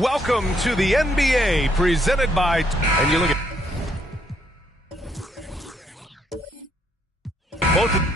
Welcome to the NBA, presented by, and you look at both of these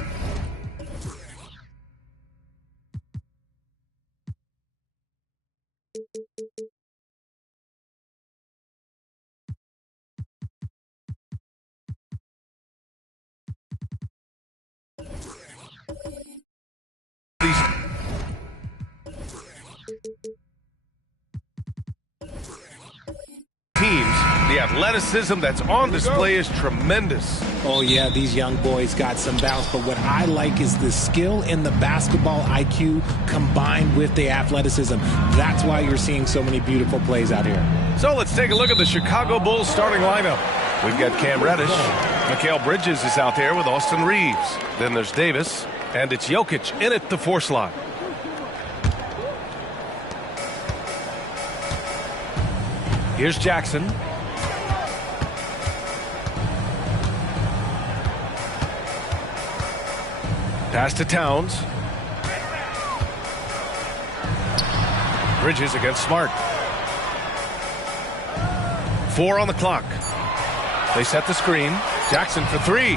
teams, the athleticism that's on display is tremendous. Oh, yeah, these young boys got some bounce, but what I like is the skill and the basketball IQ combined with the athleticism. That's why you're seeing so many beautiful plays out here. So let's take a look at the Chicago Bulls starting lineup. We've got Cam Reddish. Mikal Bridges is out there with Austin Reeves. Then there's Davis, and it's Jokic in at the 4 slot. Here's Jackson. Pass to Towns. Bridges against Smart. 4 on the clock. They set the screen. Jackson for 3.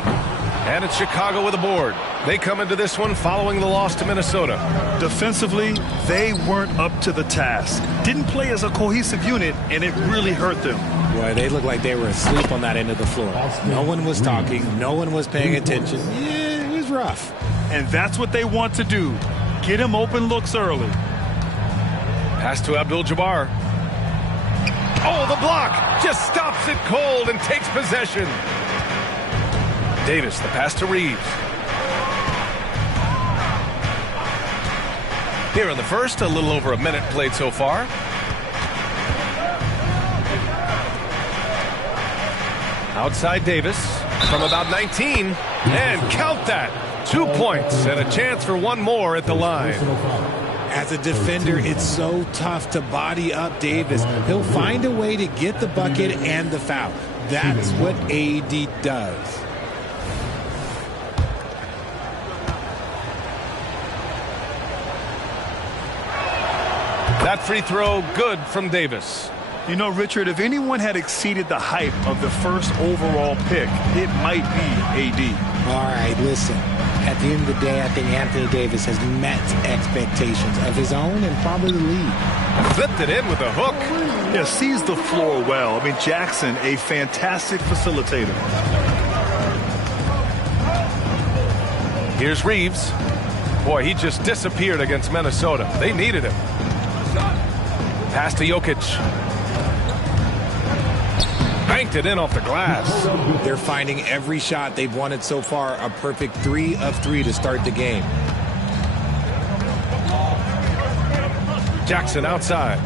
And it's Chicago with a board. They come into this one following the loss to Minnesota. Defensively, they weren't up to the task. Didn't play as a cohesive unit, and it really hurt them. Boy, they looked like they were asleep on that end of the floor. No one was talking. No one was paying attention. Yeah, it was rough. and that's what they want to do. Get him open looks early. Pass to Abdul-Jabbar. Oh, the block just stops it cold and takes possession. Davis, the pass to Reeves. Here in the first, a little over a minute played so far. Outside Davis from about 19, and count that. 2 points and a chance for one more at the line. As a defender, it's so tough to body up Davis. He'll find a way to get the bucket and the foul. That's what AD does. That free throw good from Davis. You know, Richard, if anyone had exceeded the hype of the first overall pick, it might be AD. All right, listen. At the end of the day, I think Anthony Davis has met expectations of his own and probably the league. Flipped it in with a hook. Yeah, sees the floor well. I mean, Jackson, a fantastic facilitator. Here's Reeves. Boy, he just disappeared against Minnesota. They needed him. Pass to Jokic. Banked it in off the glass. They're finding every shot they've wanted so far a perfect 3 of 3 to start the game. Jackson outside.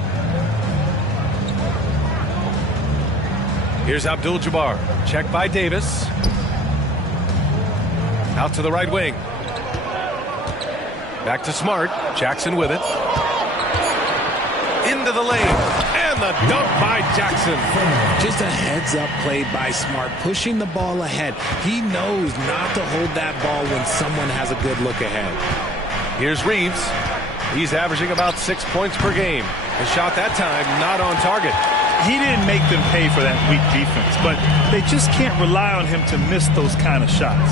Here's Abdul-Jabbar. Check by Davis. Out to the right wing. Back to Smart. Jackson with it. Into the lane. And the dunk by Jackson. Just a heads-up play by Smart, pushing the ball ahead. He knows not to hold that ball when someone has a good look ahead. Here's Reeves. He's averaging about 6 points per game. A shot that time not on target. He didn't make them pay for that weak defense, but they just can't rely on him to miss those kind of shots.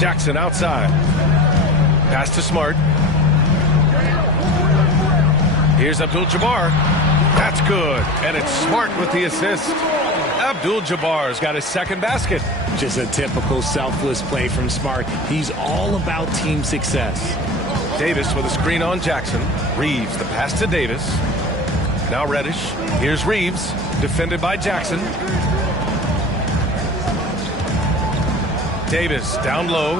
Jackson outside. Pass to Smart. Here's Abdul-Jabbar. That's good. And it's Smart with the assist. Abdul-Jabbar's got his second basket. Just a typical selfless play from Smart. He's all about team success. Davis with a screen on Jackson. Reeves, the pass to Davis. Now Reddish. Here's Reeves. Defended by Jackson. Davis down low.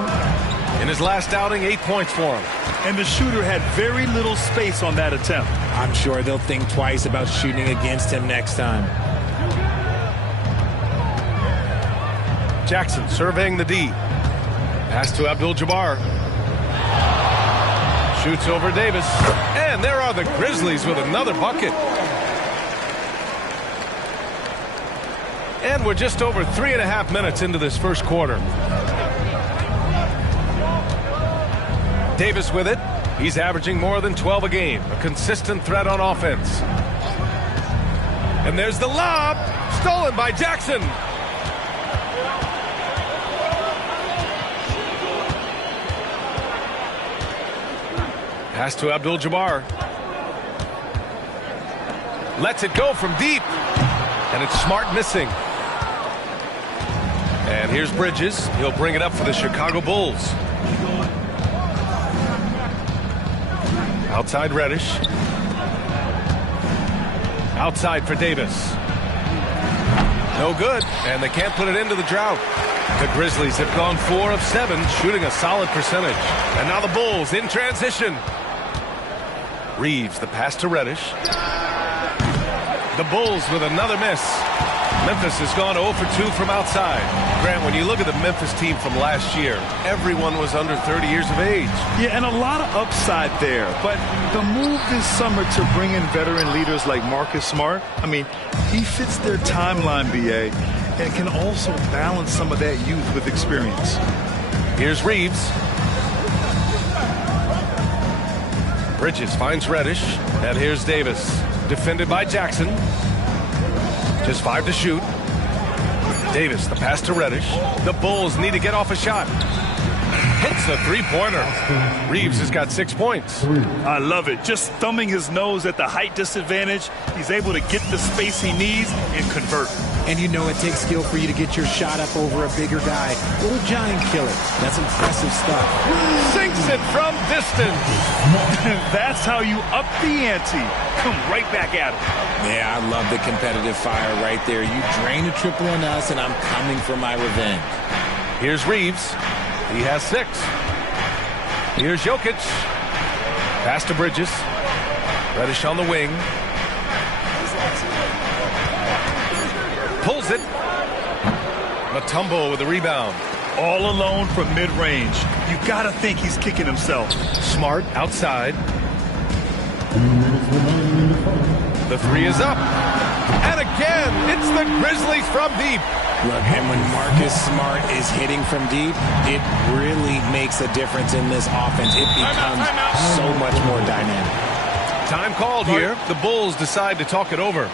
In his last outing, 8 points for him. And the shooter had very little space on that attempt. I'm sure they'll think twice about shooting against him next time. Jackson surveying the D. Pass to Abdul-Jabbar. Shoots over Davis. And there are the Grizzlies with another bucket. And we're just over 3.5 minutes into this first quarter. Davis with it. He's averaging more than 12 a game. A consistent threat on offense. And there's the lob. Stolen by Jackson. Pass to Abdul-Jabbar. Lets it go from deep. And it's Smart missing. And here's Bridges. He'll bring it up for the Chicago Bulls. Outside Reddish. Outside for Davis. No good. And they can't put it into the drought. The Grizzlies have gone 4 of 7, shooting a solid percentage. And now the Bulls in transition. Reeves, the pass to Reddish. The Bulls with another miss. Memphis has gone 0 for 2 from outside. Grant, when you look at the Memphis team from last year, everyone was under 30 years of age. Yeah, and a lot of upside there. But the move this summer to bring in veteran leaders like Marcus Smart, I mean, he fits their timeline, BA, and can also balance some of that youth with experience. Here's Reeves. Bridges finds Reddish. And here's Davis. Defended by Jackson. Just 5 to shoot. Davis, the pass to Reddish. The Bulls need to get off a shot. Hits a three-pointer. Reeves has got 6 points. I love it. Just thumbing his nose at the height disadvantage. He's able to get the space he needs and convert. And you know it takes skill for you to get your shot up over a bigger guy. Little giant killer. That's impressive stuff. Sinks it from distance. That's how you up the ante. Come right back at him. Yeah, I love the competitive fire right there. You drain a triple on us, and I'm coming for my revenge. Here's Reeves. He has 6. Here's Jokic. Pass to Bridges. Reddish on the wing. Pulls it. Mutombo with the rebound. All alone from mid-range. You gotta think he's kicking himself. Smart outside. The 3 is up. And again, it's the Grizzlies from deep. Look, and when Marcus Smart is hitting from deep, it really makes a difference in this offense. It becomes so much more dynamic. Time called here. The Bulls decide to talk it over.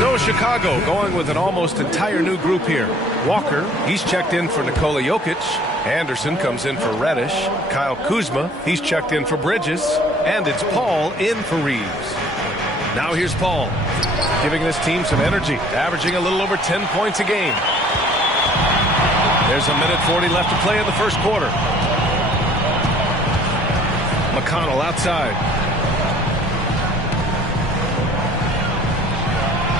So Chicago going with an almost entire new group here. Walker, he's checked in for Nikola Jokic. Anderson comes in for Reddish. Kyle Kuzma, he's checked in for Bridges. And it's Paul in for Reeves. Now here's Paul, giving this team some energy, averaging a little over 10 points a game. There's a minute 40 left to play in the first quarter. McConnell outside.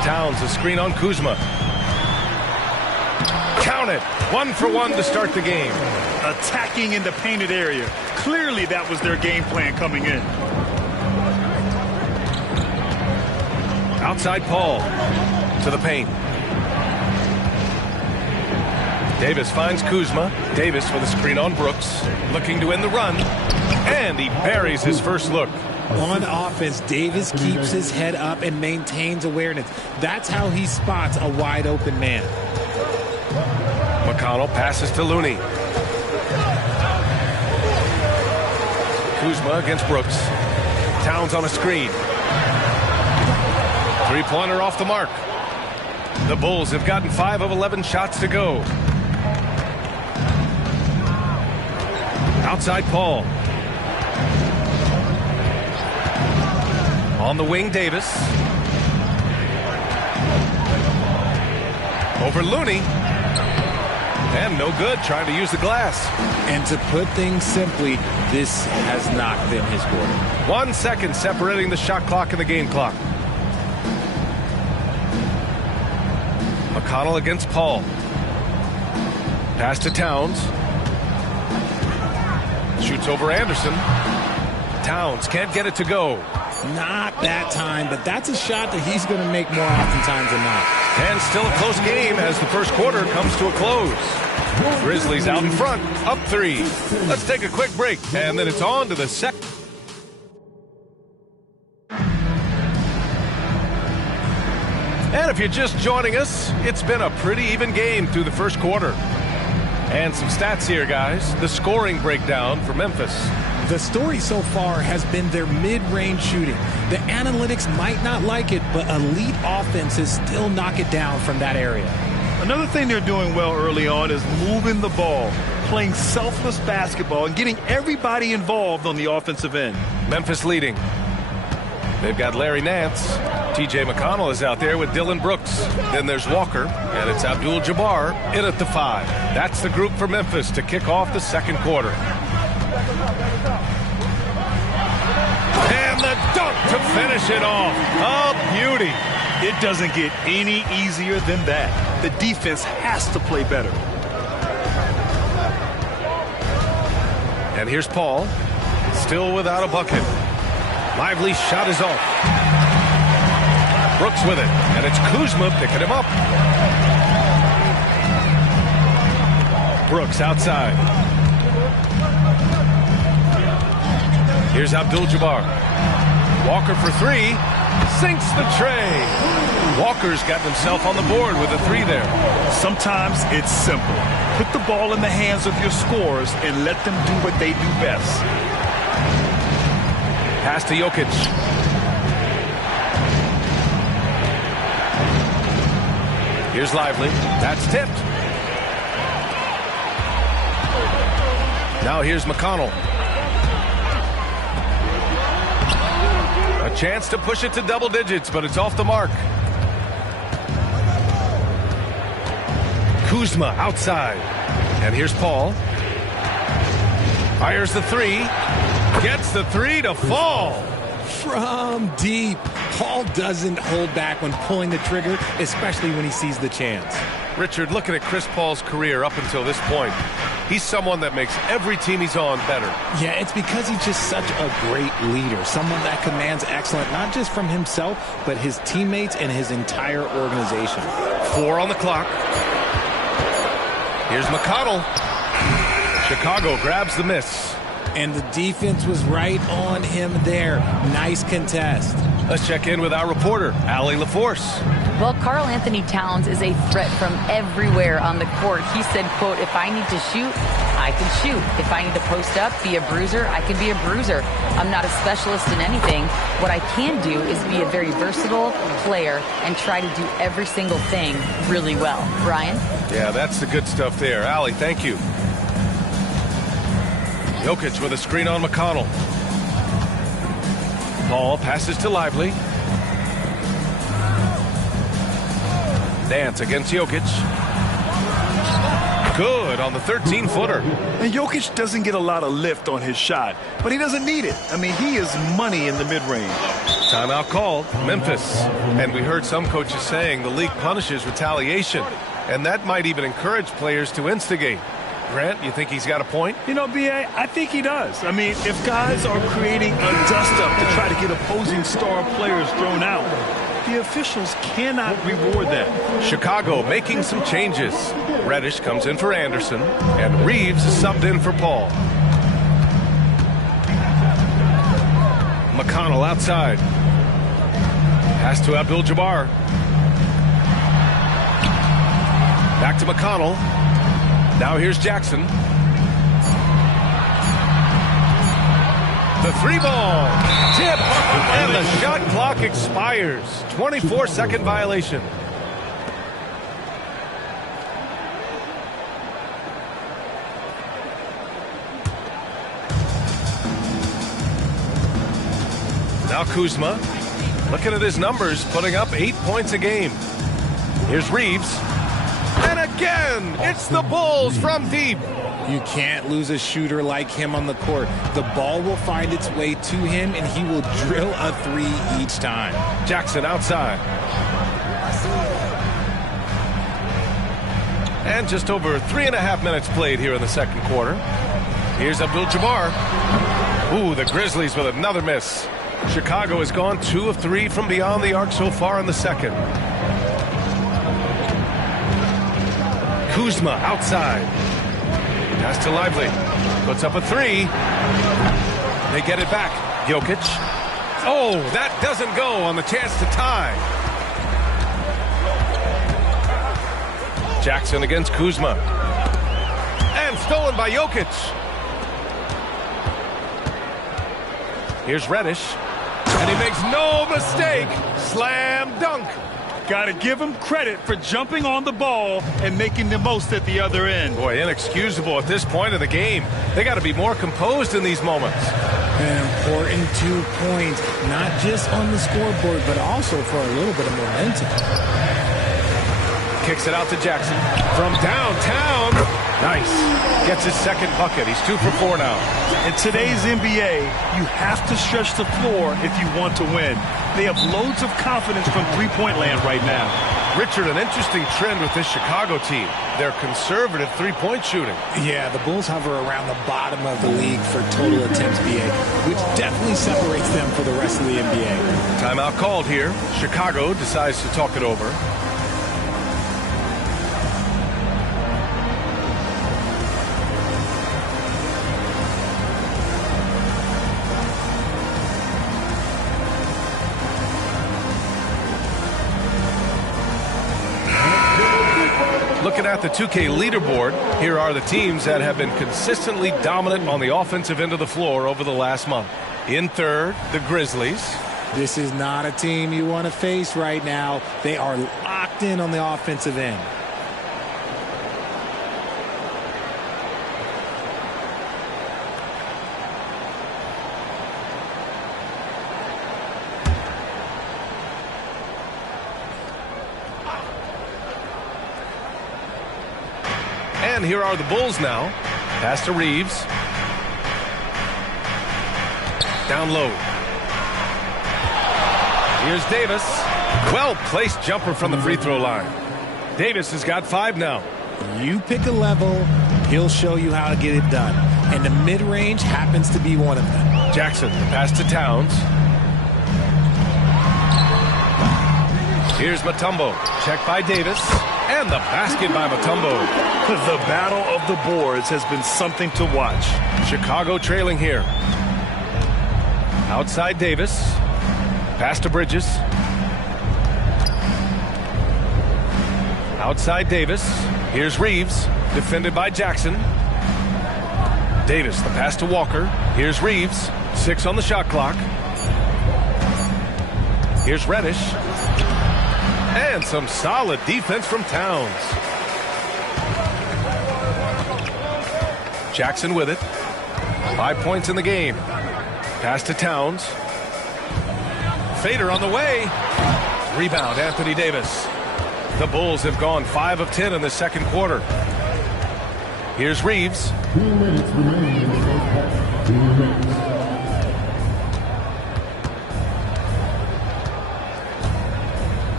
Towns, a screen on Kuzma. Count it. 1 for 1 to start the game. Attacking in the painted area. Clearly that was their game plan coming in. Outside Paul to the paint. Davis finds Kuzma. Davis with a screen on Brooks. Looking to win the run. And he buries his first look. On offense, Davis keeps his head up and maintains awareness. That's how he spots a wide open man. McConnell passes to Looney. Kuzma against Brooks. Towns on a screen. Three-pointer off the mark. The Bulls have gotten 5 of 11 shots to go. Outside Paul. On the wing, Davis. Over Looney. And no good, trying to use the glass. And to put things simply, this has not been his quarter. 1 second separating the shot clock and the game clock. McConnell against Paul. Pass to Towns. Shoots over Anderson. Towns can't get it to go. Not that time, but that's a shot that he's going to make more oftentimes than not. And still a close game as the first quarter comes to a close. Grizzlies out in front, up 3. Let's take a quick break, and then it's on to the second. And if you're just joining us, it's been a pretty even game through the first quarter. And some stats here, guys. The scoring breakdown for Memphis. The story so far has been their mid-range shooting. The analytics might not like it, but elite offenses still knock it down from that area. Another thing they're doing well early on is moving the ball, playing selfless basketball, and getting everybody involved on the offensive end. Memphis leading. They've got Larry Nance. T.J. McConnell is out there with Dylan Brooks. Then there's Walker, and it's Abdul-Jabbar in at the 5. That's the group for Memphis to kick off the second quarter. And the dunk to finish it off. A beauty. It doesn't get any easier than that. The defense has to play better. And here's Paul, still without a bucket. Lively shot is off. Brooks with it, and it's Kuzma picking him up. Brooks outside. Here's Abdul-Jabbar. Walker for 3. Sinks the tray. Walker's got himself on the board with a 3 there. Sometimes it's simple. Put the ball in the hands of your scorers and let them do what they do best. Pass to Jokic. Here's Lively. That's tipped. Now here's McConnell. A chance to push it to double digits, but it's off the mark. Kuzma outside. And here's Paul. Fires the three. Gets the three to fall. From deep. Paul doesn't hold back when pulling the trigger, especially when he sees the chance. Richard, looking at Chris Paul's career up until this point, he's someone that makes every team he's on better. Yeah, it's because he's just such a great leader, someone that commands excellence, not just from himself, but his teammates and his entire organization. 4 on the clock. Here's McConnell. Chicago grabs the miss. And the defense was right on him there. Nice contest. Let's check in with our reporter, Allie LaForce. Well, Karl Anthony Towns is a threat from everywhere on the court. He said, quote, if I need to shoot, I can shoot. If I need to post up, be a bruiser, I can be a bruiser. I'm not a specialist in anything. What I can do is be a very versatile player and try to do every single thing really well. Brian? Yeah, that's the good stuff there. Allie, thank you. Jokic with a screen on McConnell. Paul passes to Lively. Dance against Jokic. Good on the 13-footer. And Jokic doesn't get a lot of lift on his shot, but he doesn't need it. I mean, he is money in the mid-range. Timeout called, Memphis. And we heard some coaches saying the league punishes retaliation, and that might even encourage players to instigate. Grant, you think he's got a point? You know, B.A., I think he does. I mean, if guys are creating a dust-up to try to get opposing star players thrown out, the officials cannot reward that. Chicago making some changes. Reddish comes in for Anderson, and Reeves is subbed in for Paul. McConnell outside. Pass to Abdul-Jabbar. Back to McConnell. Now here's Jackson. The three ball. Tip. And the shot clock expires. 24-second violation. Now Kuzma. Looking at his numbers, putting up 8 points a game. Here's Reeves. And again, it's the Bulls from deep. You can't lose a shooter like him on the court. The ball will find its way to him, and he will drill a three each time. Jackson outside. And just over 3.5 minutes played here in the second quarter. Here's Abdul-Jabbar. Ooh, the Grizzlies with another miss. Chicago has gone 2 of 3 from beyond the arc so far in the second. Kuzma outside. Pass to Lively. Puts up a 3. They get it back. Jokic. Oh, that doesn't go on the chance to tie. Jackson against Kuzma. And stolen by Jokic. Here's Reddish. And he makes no mistake. Slam dunk. Got to give him credit for jumping on the ball and making the most at the other end. Boy, inexcusable at this point of the game. They got to be more composed in these moments. An important 2 points, not just on the scoreboard, but also for a little bit of momentum. Kicks it out to Jackson from downtown. Nice. Gets his second bucket. He's 2 for 4 now. In today's NBA, you have to stretch the floor if you want to win. They have loads of confidence from three-point land right now. Richard, an interesting trend with this Chicago team. They're conservative three-point shooting. Yeah, the Bulls hover around the bottom of the league for total attempts, BA, which definitely separates them for the rest of the NBA. Timeout called here. Chicago decides to talk it over. Looking at the 2K leaderboard, here are the teams that have been consistently dominant on the offensive end of the floor over the last month. In third, the Grizzlies. This is not a team you want to face right now. They are locked locked in on the offensive end. And here are the Bulls now. Pass to Reeves. Down low. Here's Davis. Well-placed jumper from the free throw line. Davis has got 5 now. You pick a level, he'll show you how to get it done. And the mid-range happens to be one of them. Jackson, pass to Towns. Here's Mutombo. Check by Davis. And the basket by Mutombo. The battle of the boards has been something to watch. Chicago trailing here. Outside Davis. Pass to Bridges. Outside Davis. Here's Reeves. Defended by Jackson. Davis, the pass to Walker. Here's Reeves. 6 on the shot clock. Here's Reddish. And some solid defense from Towns. Jackson with it. 5 points in the game. Pass to Towns. Fader on the way. Rebound, Anthony Davis. The Bulls have gone 5 of 10 in the second quarter. Here's Reeves. 2 minutes remaining in the first half. 2 minutes.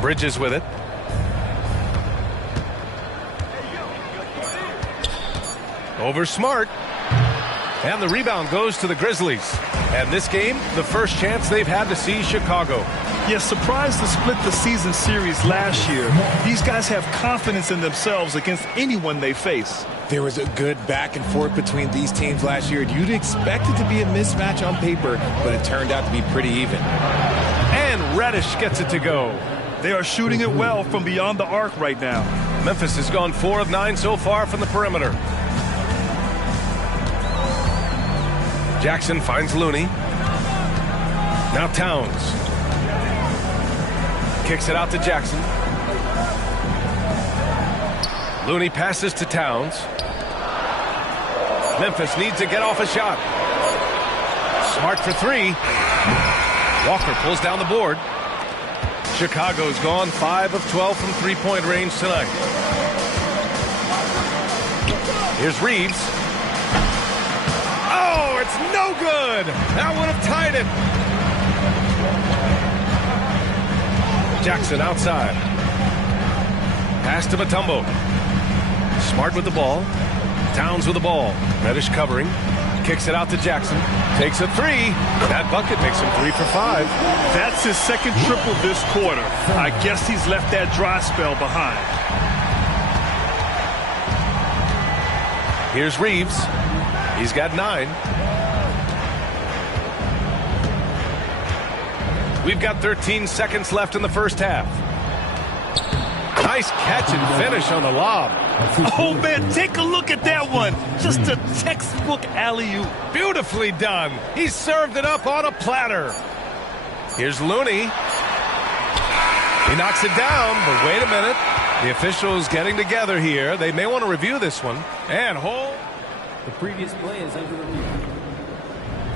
Bridges with it. Over Smart. And the rebound goes to the Grizzlies. And this game, the first chance they've had to see Chicago. Yes, surprised to split the season series last year. These guys have confidence in themselves against anyone they face. There was a good back and forth between these teams last year. You'd expect it to be a mismatch on paper, but it turned out to be pretty even. And Reddish gets it to go. They are shooting it well from beyond the arc right now. Memphis has gone 4 of 9 so far from the perimeter. Jackson finds Looney. Now Towns. Kicks it out to Jackson. Looney passes to Towns. Memphis needs to get off a shot. Smart for 3. Walker pulls down the board. Chicago's gone 5 of 12 from three-point range tonight. Here's Reeves. Oh, it's no good. That would have tied it. Jackson outside. Pass to Mutombo. Smart with the ball. Towns with the ball. Reddish covering. Kicks it out to Jackson. Takes a 3. That bucket makes him 3 for 5. That's his second triple this quarter. I guess he's left that dry spell behind. Here's Reeves. He's got 9. We've got 13 seconds left in the first half. Nice catch and finish on the lob. Oh, man, take a look at that one. Just a textbook alley-oop. Beautifully done. He served it up on a platter. Here's Looney. He knocks it down, but wait a minute. The officials getting together here. They may want to review this one. And hold. The previous play is under review.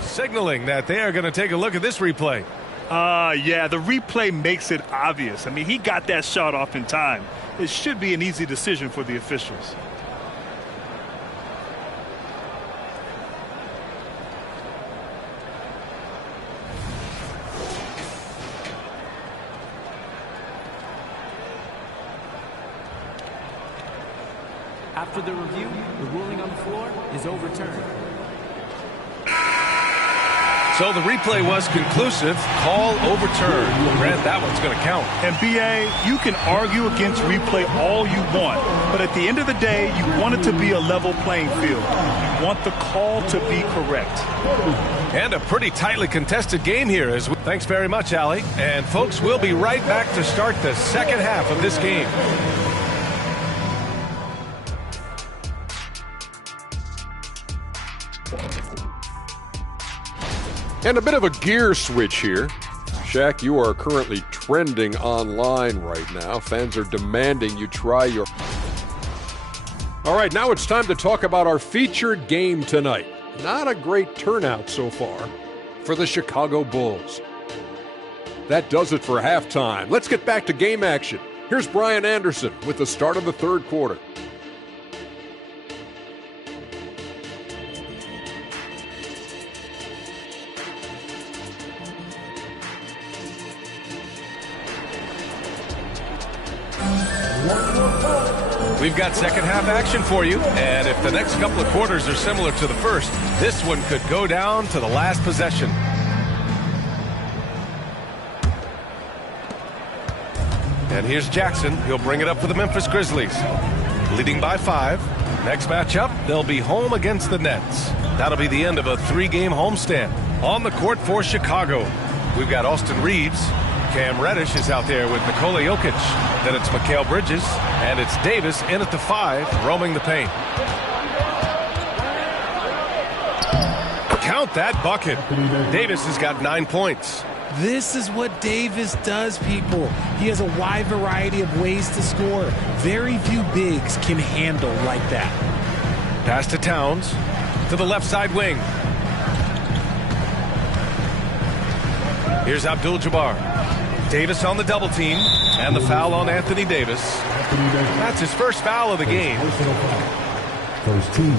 Signaling that they are going to take a look at this replay. Yeah, the replay makes it obvious. I mean, he got that shot off in time. It should be an easy decision for the officials. After the review, the ruling on the floor is overturned. So the replay was conclusive. Call overturned. Grant, that one's going to count. And BA, you can argue against replay all you want, but at the end of the day, you want it to be a level playing field. You want the call to be correct. And a pretty tightly contested game here. Thanks very much, Allie. And folks, we'll be right back to start the second half of this game. And a bit of a gear switch here. Shaq, you are currently trending online right now. Fans are demanding you try your... All right, now it's time to talk about our featured game tonight. Not a great turnout so far for the Chicago Bulls. That does it for halftime. Let's get back to game action. Here's Brian Anderson with the start of the third quarter. We've got second half action for you, and if the next couple of quarters are similar to the first, this one could go down to the last possession. And here's Jackson. He'll bring it up for the Memphis Grizzlies. Leading by 5. Next matchup, they'll be home against the Nets. That'll be the end of a 3-game homestand. On the court for Chicago, we've got Austin Reeves. Cam Reddish is out there with Nikola Jokic. Then it's Mikal Bridges, and it's Davis in at the 5, roaming the paint. Count that bucket. Davis has got 9 points. This is what Davis does, people. He has a wide variety of ways to score. Very few bigs can handle like that. Pass to Towns, to the left side wing. Here's Abdul-Jabbar. Davis on the double team, and the foul on Anthony Davis. That's his first foul of the game. First team.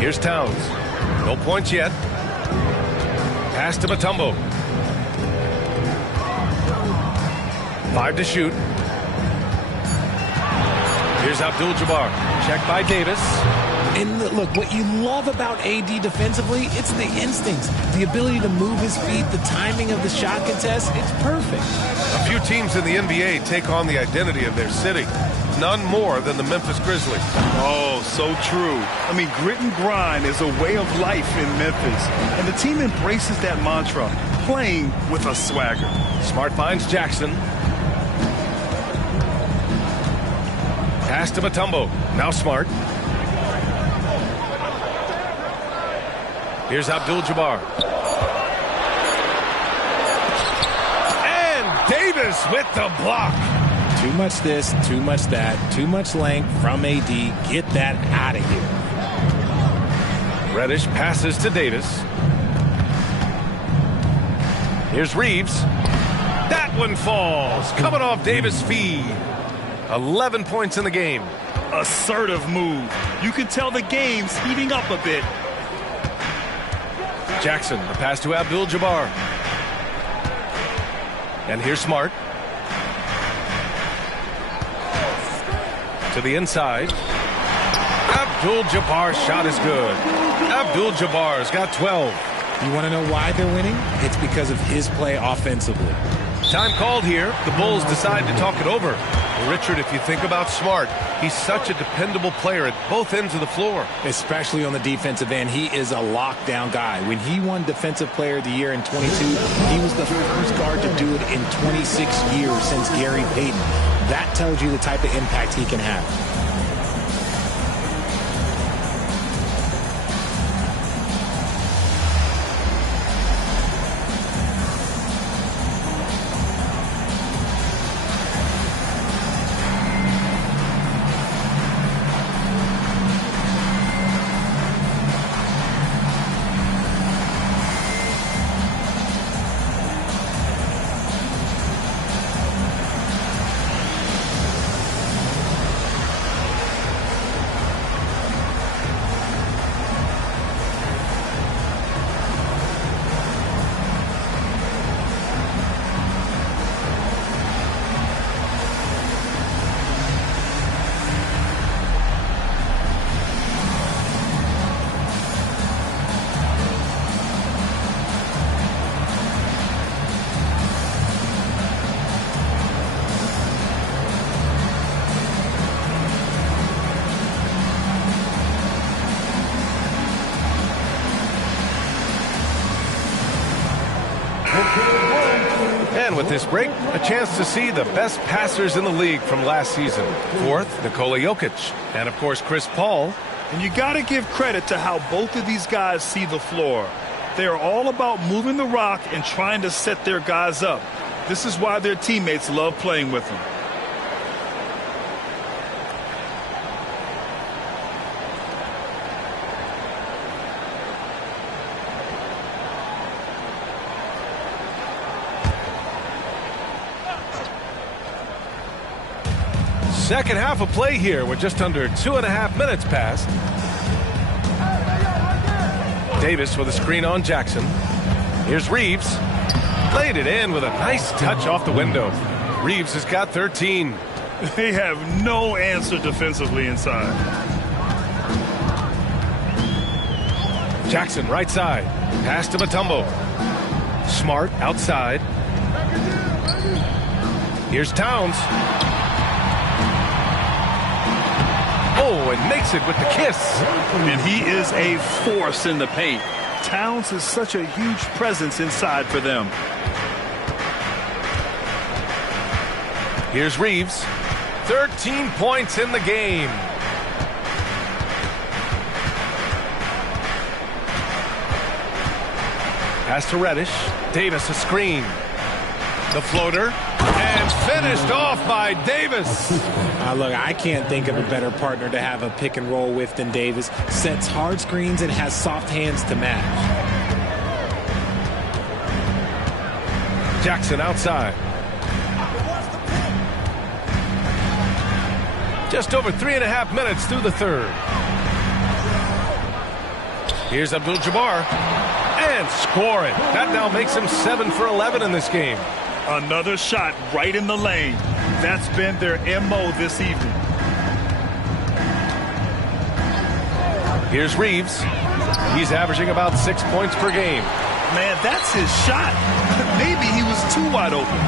Here's Towns. No points yet. Pass to Mutombo. 5 to shoot. Here's Abdul-Jabbar. Checked by Davis. And look, what you love about AD defensively, it's the instincts, the ability to move his feet, the timing of the shot contest. It's perfect. A few teams in the NBA take on the identity of their city. None more than the Memphis Grizzlies. Oh, so true. I mean, grit and grind is a way of life in Memphis. And the team embraces that mantra, playing with a swagger. Smart finds Jackson. Pass to Mutombo. Now Smart. Here's Abdul-Jabbar. And Davis with the block. Too much this, too much that, too much length from AD. Get that out of here. Reddish passes to Davis. Here's Reeves. That one falls. Coming off Davis' feed. 11 points in the game. Assertive move. You can tell the game's heating up a bit. Jackson, the pass to Abdul-Jabbar. And here's Smart. To the inside. Abdul-Jabbar's shot is good. Abdul-Jabbar's got 12. You want to know why they're winning? It's because of his play offensively. Time called here. The Bulls decide to talk it over. Richard, if you think about Smart, he's such a dependable player at both ends of the floor. Especially on the defensive end, he is a lockdown guy. When he won Defensive Player of the Year in 22, he was the first guard to do it in 26 years since Gary Payton. That tells you the type of impact he can have. And with this break, a chance to see the best passers in the league from last season. Fourth, Nikola Jokic. And, of course, Chris Paul. And you got to give credit to how both of these guys see the floor. They are all about moving the rock and trying to set their guys up. This is why their teammates love playing with them. Second half of play here with just under 2.5 minutes passed. Davis with a screen on Jackson. Here's Reeves. Laid it in with a nice touch off the window. Reeves has got 13. They have no answer defensively inside. Jackson right side. Pass to Mutombo. Smart outside. Here's Towns. Oh, and makes it with the kiss. And he is a force in the paint. Towns is such a huge presence inside for them. Here's Reeves. 13 points in the game. Pass to Reddish. Davis a screen. The floater. And finished off by Davis. Look, I can't think of a better partner to have a pick and roll with than Davis. Sets hard screens and has soft hands to match. Jackson outside. Just over 3.5 minutes through the third. Here's Abdul-Jabbar. And score it. That now makes him 7 for 11 in this game. Another shot right in the lane. That's been their MO this evening. Here's Reeves. He's averaging about 6 points per game. Man, that's his shot. Maybe he was too wide open.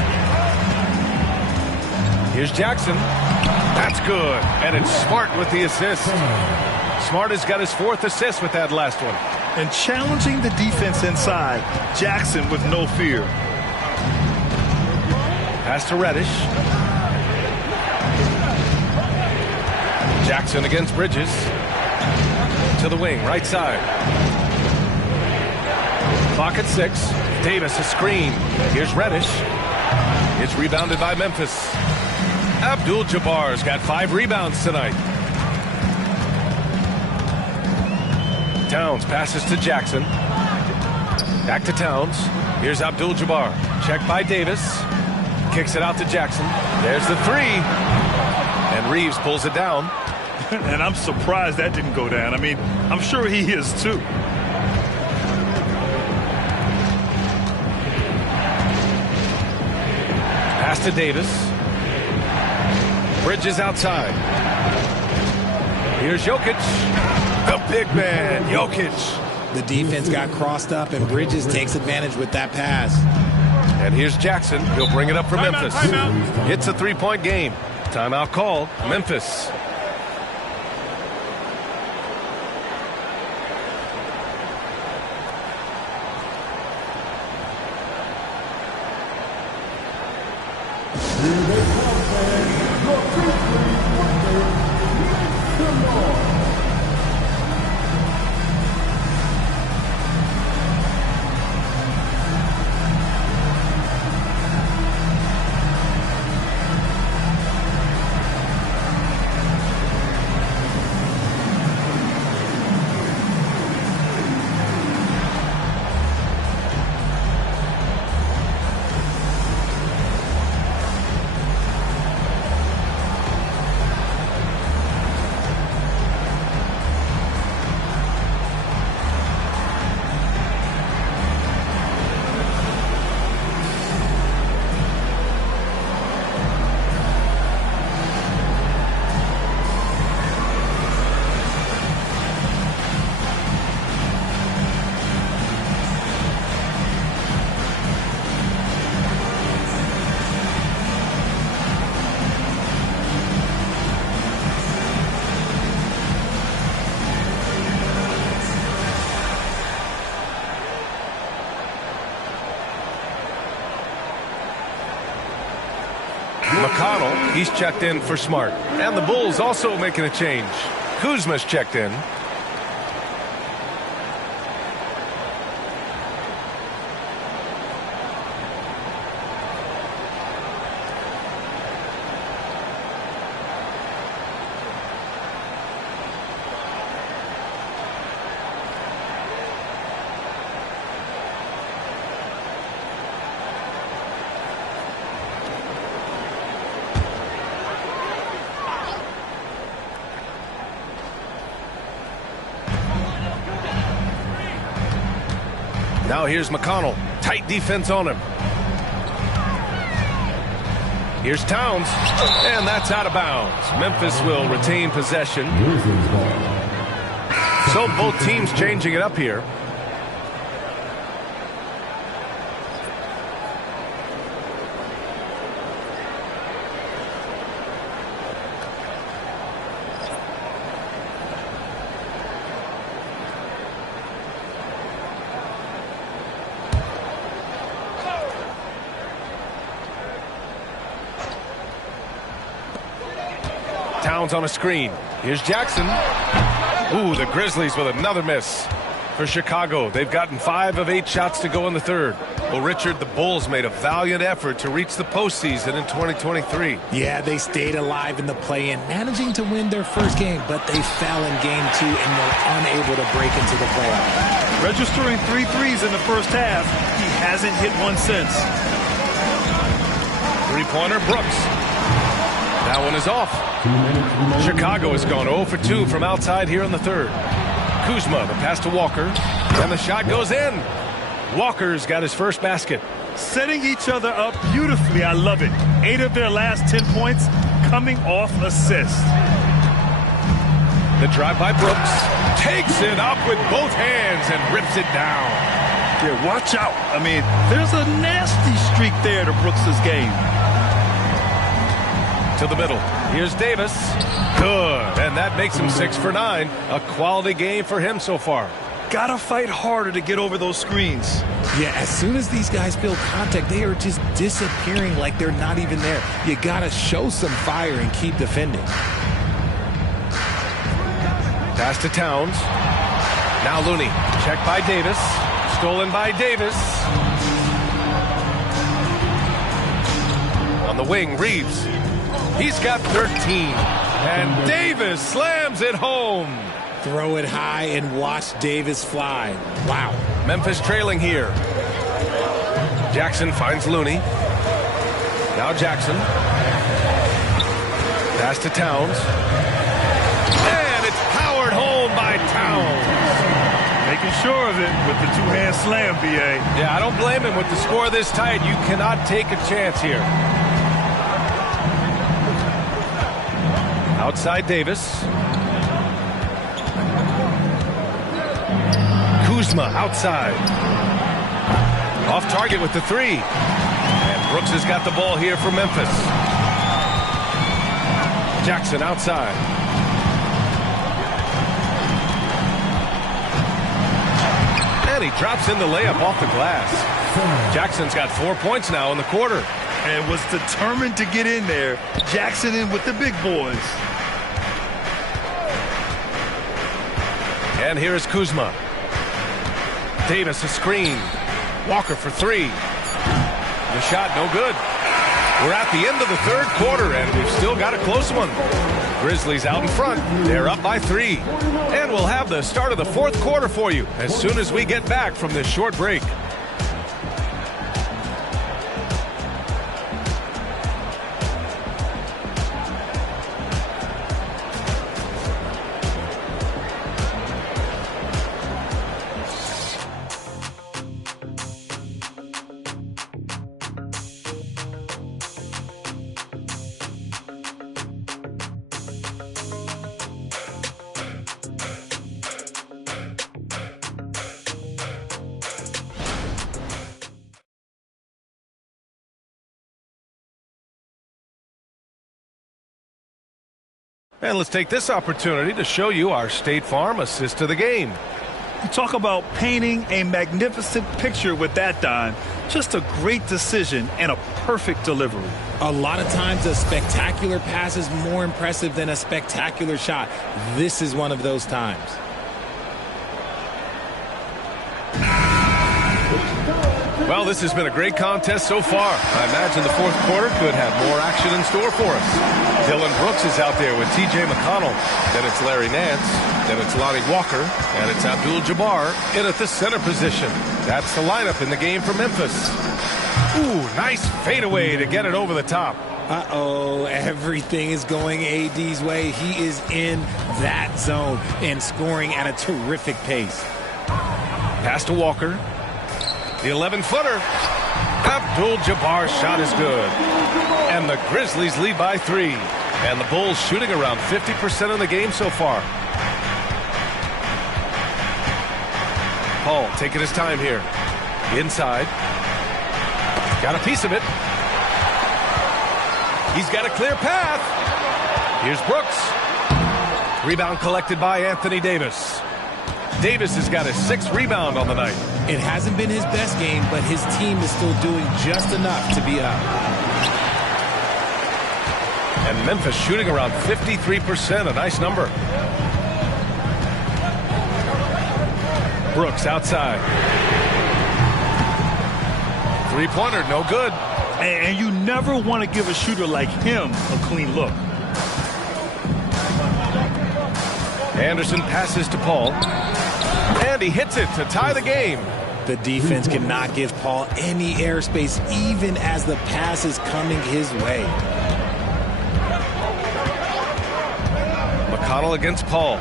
Here's Jackson. That's good. And it's Smart with the assist. Smart has got his 4th assist with that last one. And challenging the defense inside. Jackson with no fear. Pass to Reddish. Jackson against Bridges. To the wing, right side. Clock at 6. Davis a screen. Here's Reddish. It's rebounded by Memphis. Abdul-Jabbar's got 5 rebounds tonight. Towns passes to Jackson. Back to Towns. Here's Abdul-Jabbar. Checked by Davis. Kicks it out to Jackson. There's the 3. And Reeves pulls it down. And I'm surprised that didn't go down. I mean, I'm sure he is too. Pass to Davis. Bridges outside. Here's Jokic. The big man, Jokic. The defense got crossed up, and Bridges takes advantage with that pass. And here's Jackson. He'll bring it up for Memphis. It's a 3-point game. Timeout call. Memphis. McConnell, he's checked in for Smart. And the Bulls also making a change. Kuzma's checked in. Now here's McConnell. Tight defense on him. Here's Towns. And that's out of bounds. Memphis will retain possession. So both teams changing it up here. Towns on a screen. Here's Jackson. Ooh, the Grizzlies with another miss. For Chicago, they've gotten 5 of 8 shots to go in the third. Well, Richard, the Bulls made a valiant effort to reach the postseason in 2023. Yeah, they stayed alive in the play-in, managing to win their first game, but they fell in game 2 and were unable to break into the playoffs. Registering 3 threes in the first half, he hasn't hit one since. Three-pointer, Brooks. That one is off. Chicago has gone 0 for 2 from outside here in the third. Kuzma, the pass to Walker, and the shot goes in. Walker's got his first basket. Setting each other up beautifully. I love it. 8 of their last 10 points coming off assists. The drive by Brooks. Takes it up with both hands and rips it down. Yeah, watch out. I mean, there's a nasty streak there to Brooks' game. To the middle. Here's Davis. Good. And that makes him 6 for 9. A quality game for him so far. Gotta fight harder to get over those screens. Yeah, as soon as these guys feel contact, they are just disappearing like they're not even there. You gotta show some fire and keep defending. Pass to Towns. Now Looney. Checked by Davis. Stolen by Davis. On the wing, Reeves. He's got 13. And Davis slams it home. Throw it high and watch Davis fly. Wow. Memphis trailing here. Jackson finds Looney. Now Jackson. Pass to Towns. And it's powered home by Towns. Making sure of it with the two-hand slam, B.A. Yeah, I don't blame him. With the score this tight, you cannot take a chance here. Outside Davis. Kuzma outside. Off target with the 3. And Brooks has got the ball here for Memphis. Jackson outside. And he drops in the layup off the glass. Jackson's got 4 points now in the quarter. And was determined to get in there. Jackson in with the big boys. And here is Kuzma. Davis a screen. Walker for 3. The shot no good. We're at the end of the third quarter and we've still got a close one. Grizzlies out in front. They're up by 3. And we'll have the start of the fourth quarter for you as soon as we get back from this short break. And let's take this opportunity to show you our State Farm assist of the game. You talk about painting a magnificent picture with that, Don. Just a great decision and a perfect delivery. A lot of times a spectacular pass is more impressive than a spectacular shot. This is one of those times. Well, this has been a great contest so far. I imagine the fourth quarter could have more action in store for us. Dylan Brooks is out there with T.J. McConnell. Then it's Larry Nance. Then it's Lonnie Walker. And it's Abdul-Jabbar in at the center position. That's the lineup in the game for Memphis. Ooh, nice fadeaway to get it over the top. Uh-oh, everything is going AD's way. He is in that zone and scoring at a terrific pace. Pass to Walker. The 11-footer. Abdul-Jabbar's shot is good. And the Grizzlies lead by 3. And the Bulls shooting around 50% of the game so far. Paul taking his time here. Inside. Got a piece of it. He's got a clear path. Here's Brooks. Rebound collected by Anthony Davis. Davis has got his 6th rebound on the night. It hasn't been his best game, but his team is still doing just enough to be up. And Memphis shooting around 53%, a nice number. Brooks outside. Three-pointer, no good. And you never want to give a shooter like him a clean look. Anderson passes to Paul. And he hits it to tie the game. The defense cannot give Paul any airspace, even as the pass is coming his way. McConnell against Paul.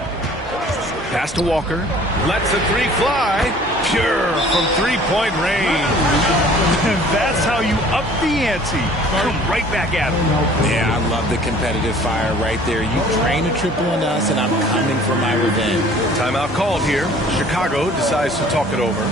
Pass to Walker. Lets the 3 fly. Pure from three-point range. That's how you up the ante. Come right back at him. Yeah, I love the competitive fire right there. You drain a triple on us, and I'm coming for my revenge. Timeout called here. Chicago decides to talk it over.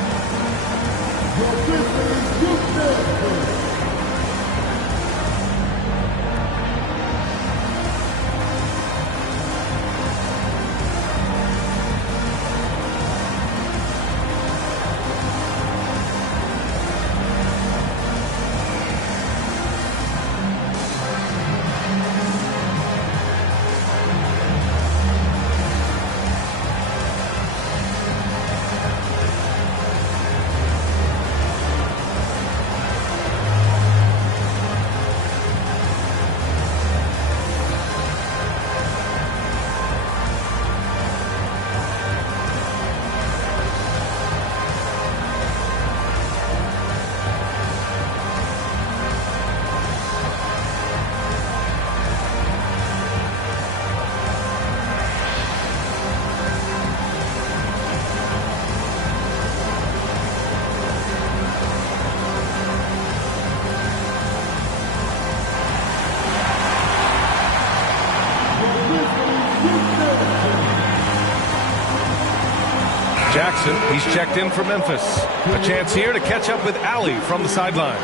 Jackson, he's checked in for Memphis. A chance here to catch up with Allie from the sideline.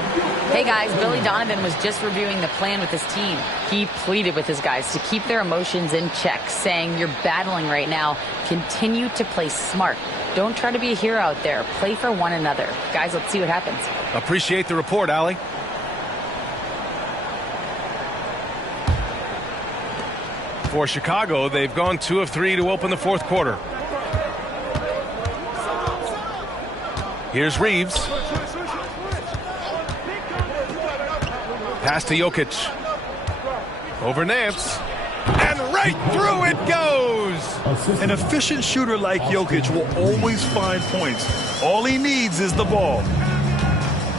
Hey guys, Billy Donovan was just reviewing the plan with his team. He pleaded with his guys to keep their emotions in check, saying you're battling right now. Continue to play smart. Don't try to be a hero out there. Play for one another. Guys, let's see what happens. Appreciate the report, Allie. For Chicago, they've gone 2 of 3 to open the fourth quarter. Here's Reeves. Pass to Jokic. Over Nance. And right through it goes! An efficient shooter like Jokic will always find points. All he needs is the ball.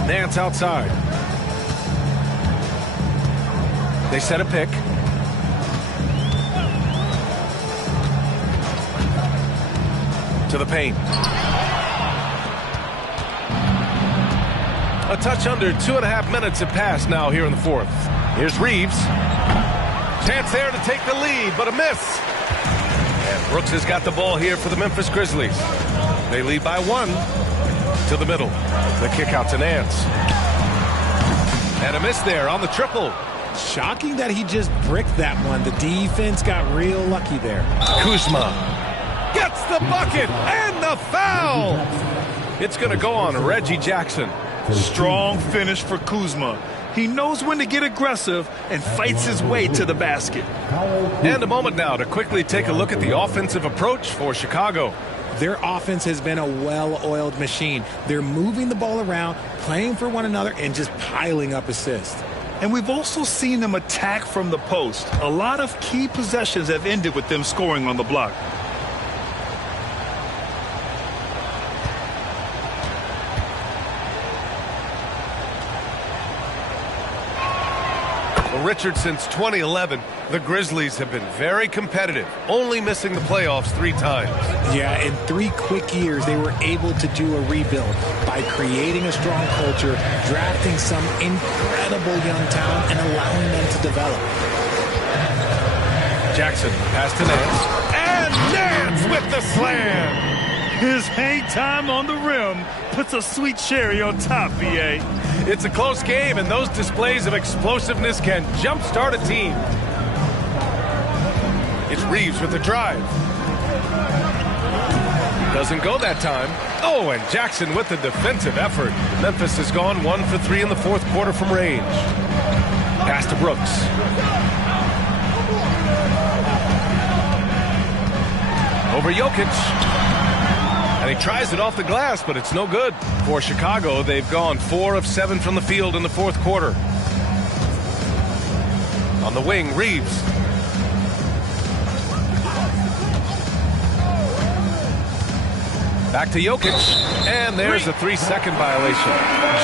Nance outside. They set a pick. To the paint. A touch under 2.5 minutes have passed now here in the fourth. Here's Reeves. Chance there to take the lead, but a miss. And Brooks has got the ball here for the Memphis Grizzlies. They lead by 1 to the middle. The kick out to Nance. And a miss there on the triple. Shocking that he just bricked that one. The defense got real lucky there. Kuzma gets the bucket and the foul. It's going to go on Reggie Jackson. Strong finish for Kuzma. He knows when to get aggressive and fights his way to the basket. And a moment now to quickly take a look at the offensive approach for Chicago. Their offense has been a well-oiled machine. They're moving the ball around, playing for one another, and just piling up assists. And we've also seen them attack from the post. A lot of key possessions have ended with them scoring on the block. Richard, since 2011, the Grizzlies have been very competitive, only missing the playoffs 3 times. Yeah, in 3 quick years, they were able to do a rebuild by creating a strong culture, drafting some incredible young talent, and allowing them to develop. Jackson, pass to Nance, and Nance with the slam! His hang time on the rim puts a sweet cherry on top, B.A. It's a close game, and those displays of explosiveness can jumpstart a team. It's Reeves with the drive. Doesn't go that time. Oh, and Jackson with the defensive effort. Memphis has gone 1 for 3 in the 4th quarter from range. Pass to Brooks. Over Jokic. And he tries it off the glass, but it's no good. For Chicago, they've gone 4 of 7 from the field in the 4th quarter. On the wing, Reeves. Back to Jokic, and there's a 3-second violation.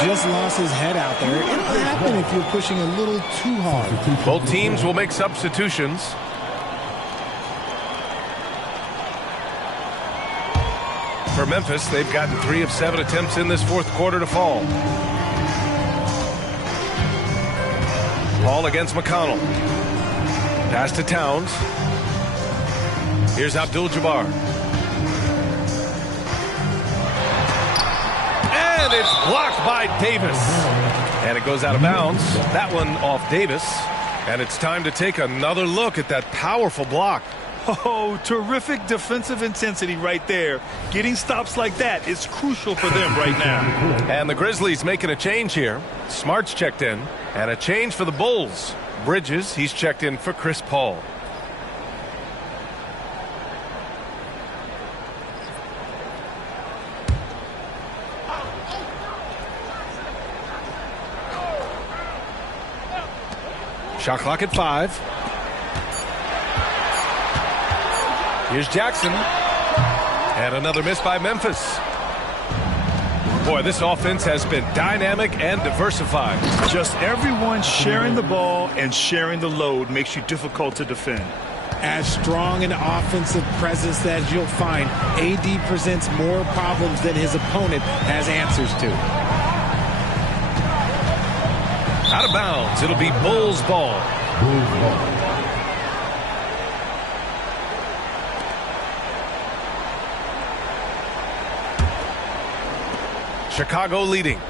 Just lost his head out there. It'll happen if you're pushing a little too hard. Both teams will make substitutions. For Memphis, they've gotten 3 of 7 attempts in this 4th quarter to fall. Ball against McConnell. Pass to Towns. Here's Abdul-Jabbar. And it's blocked by Davis. And it goes out of bounds. That one off Davis. And it's time to take another look at that powerful block. Oh, terrific defensive intensity right there. Getting stops like that is crucial for them right now. And the Grizzlies making a change here. Smart's checked in. And a change for the Bulls. Bridges, he's checked in for Chris Paul. Shot clock at 5. Here's Jackson. And another miss by Memphis. Boy, this offense has been dynamic and diversified. Just everyone sharing the ball and sharing the load makes you difficult to defend. As strong an offensive presence as you'll find, AD presents more problems than his opponent has answers to. Out of bounds. It'll be Bulls ball. Chicago leading.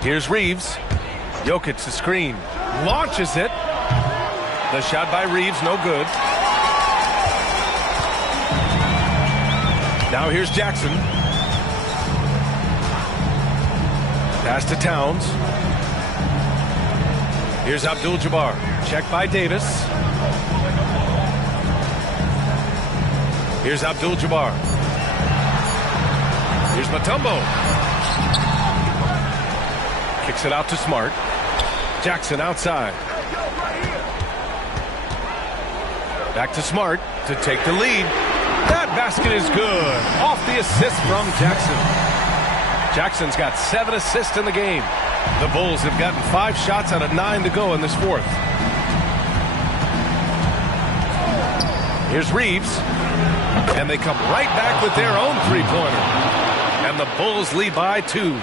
Here's Reeves. Jokic the screen. Launches it. The shot by Reeves, no good. Now here's Jackson. Pass to Towns. Here's Abdul-Jabbar. Checked by Davis. Here's Abdul-Jabbar. Here's Mutombo. Kicks it out to Smart. Jackson outside. Back to Smart to take the lead. That basket is good. Off the assist from Jackson. Jackson's got 7 assists in the game. The Bulls have gotten 5 shots out of 9 to go in this 4th. Here's Reeves. And they come right back with their own 3-pointer. And the Bulls lead by 2.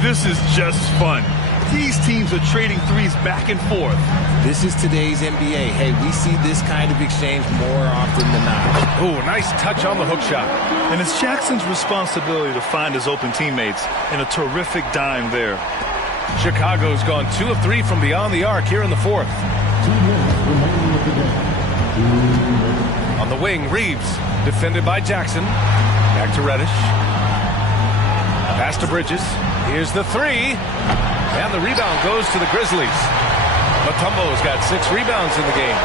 This is just fun. These teams are trading threes back and forth. This is today's NBA. Hey, we see this kind of exchange more often than not. Ooh, nice touch on the hook shot. And it's Jackson's responsibility to find his open teammates, and a terrific dime there. Chicago's gone 2 of 3 from beyond the arc here in the 4th. On the wing, Reeves, defended by Jackson. Back to Reddish. Pass to Bridges. Here's the three. And the rebound goes to the Grizzlies. Mutombo's got 6 rebounds in the game.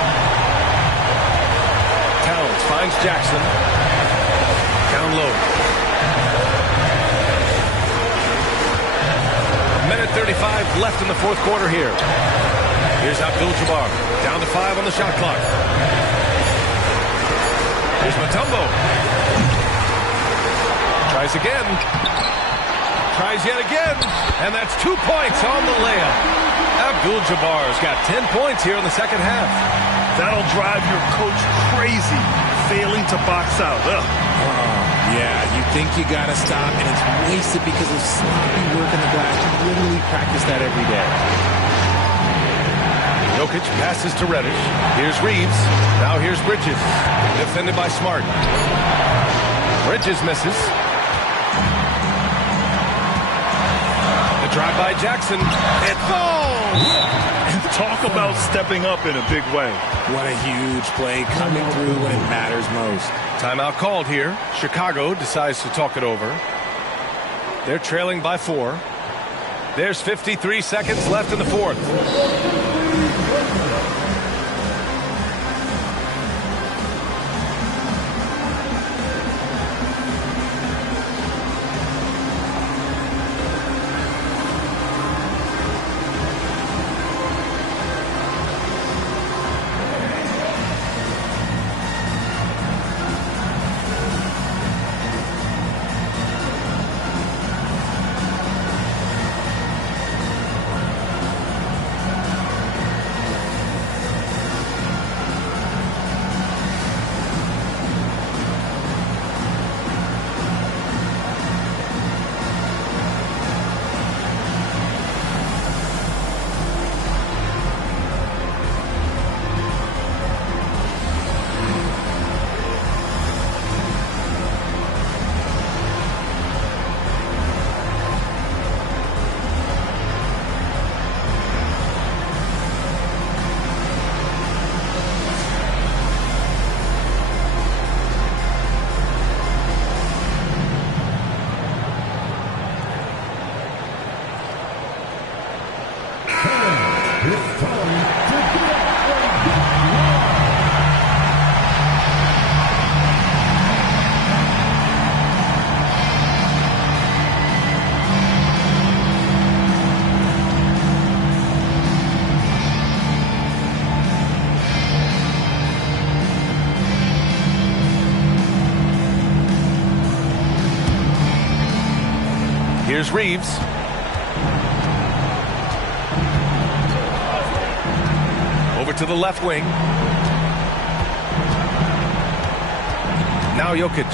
Towns finds Jackson. Down low. 1:35 left in the fourth quarter here. Here's Abdul-Jabbar. Down to 5 on the shot clock. Here's Mutombo. Tries again. Tries yet again. And that's 2 points on the layup. Abdul-Jabbar's got 10 points here in the second half. That'll drive your coach crazy, failing to box out. Yeah, you think you got to stop, and it's wasted because of sloppy work in the glass. You literally practice that every day. Jokic passes to Reddish. Here's Reeves. Now here's Bridges. Defended by Smart. Bridges misses. The drive by Jackson. It falls! Talk about stepping up in a big way. What a huge play coming through when it matters most. Timeout called here. Chicago decides to talk it over. They're trailing by 4. There's 53 seconds left in the fourth. Here's Reeves. Over to the left wing. Now Jokic.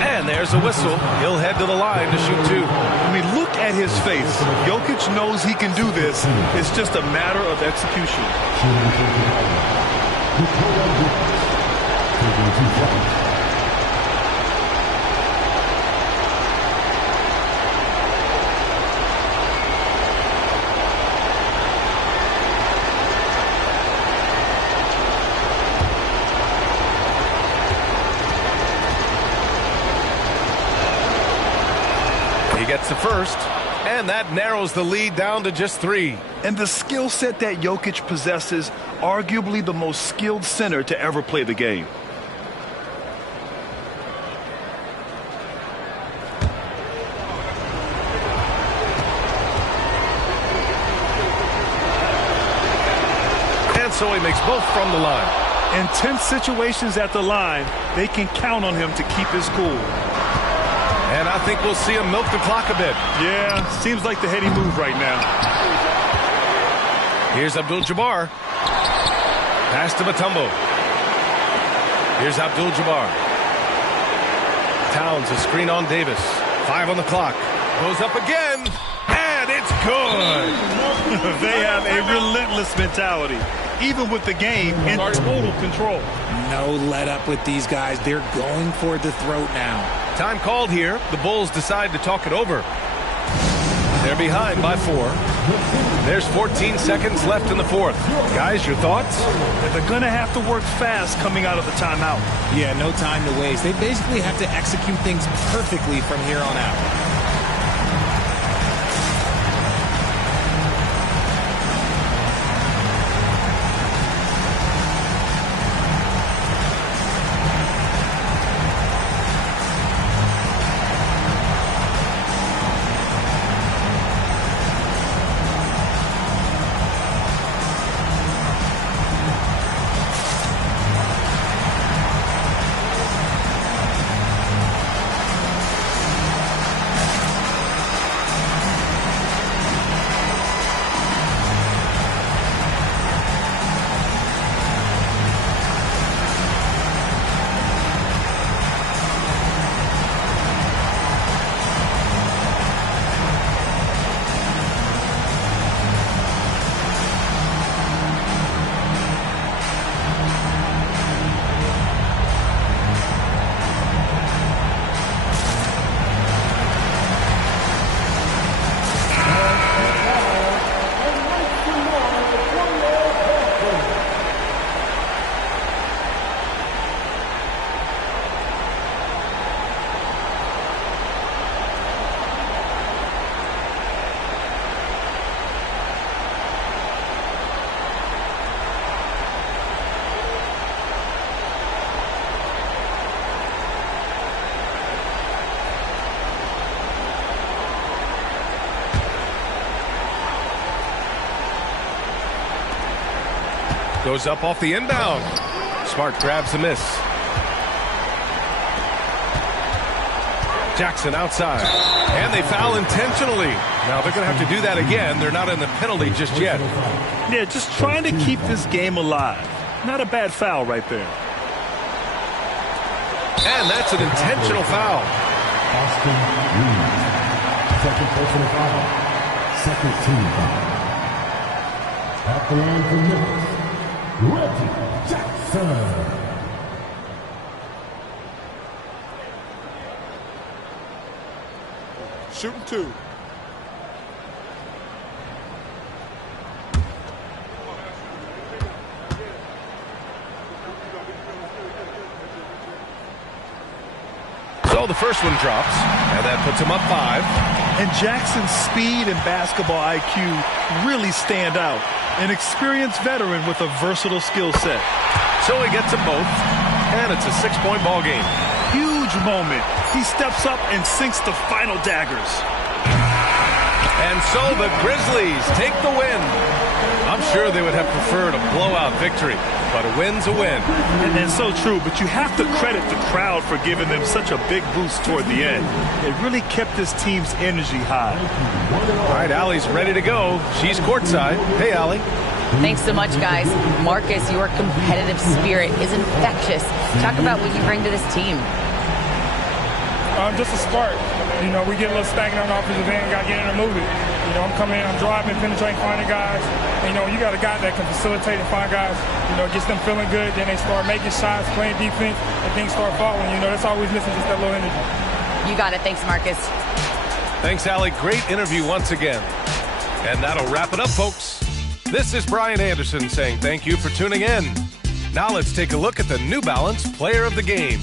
And there's a whistle. He'll head to the line to shoot 2. I mean, look at his face. Jokic knows he can do this. It's just a matter of execution. He gets the first, and that narrows the lead down to just 3. And the skill set that Jokic possesses, arguably the most skilled center to ever play the game. And so he makes both from the line. In tense situations at the line, they can count on him to keep his cool. And I think we'll see him milk the clock a bit. Yeah, seems like the heady move right now. Here's Abdul-Jabbar. Pass to Mutombo. Here's Abdul-Jabbar. Towns a screen on Davis. 5 on the clock. Goes up again. And it's good. They have a relentless mentality, even with the game in total control. No let up with these guys. They're going for the throat now. Time called here. The Bulls decide to talk it over. They're behind by 4. There's 14 seconds left in the fourth. Guys, your thoughts? They're going to have to work fast coming out of the timeout. Yeah, no time to waste. They basically have to execute things perfectly from here on out. Goes up off the inbound. Smart grabs the miss. Jackson outside. And they foul intentionally. Now they're going to have to do that again. They're not in the penalty just yet. Yeah, just trying to keep this game alive. Not a bad foul right there. And that's an intentional foul. Austin Reed. Second personal foul. Second team foul. At the line for Memphis, Reggie Jackson. Shooting 2. So the first one drops, and that puts him up 5. And Jackson's speed and basketball IQ really stand out. An experienced veteran with a versatile skill set. So he gets them both, and it's a 6-point ball game. Huge moment. He steps up and sinks the final daggers. And so the Grizzlies take the win. I'm sure they would have preferred a blowout victory, but a win's a win. And that's so true, but you have to credit the crowd for giving them such a big boost toward the end. It really kept this team's energy high. All right, Allie's ready to go. She's courtside. Hey, Allie. Thanks so much, guys. Marcus, your competitive spirit is infectious. Talk about what you bring to this team. Just a spark. You know, we get a little stagnant on the offensive end, got to get in and move it. You know, I'm coming in, I'm driving, penetrating, finding guys. And, you know, you got a guy that can facilitate and find guys, you know, gets them feeling good, then they start making shots, playing defense, and things start falling. You know, that's always missing, just that little energy. You got it. Thanks, Marcus. Thanks, Allie. Great interview once again. And that'll wrap it up, folks. This is Brian Anderson saying thank you for tuning in. Now let's take a look at the New Balance Player of the Game.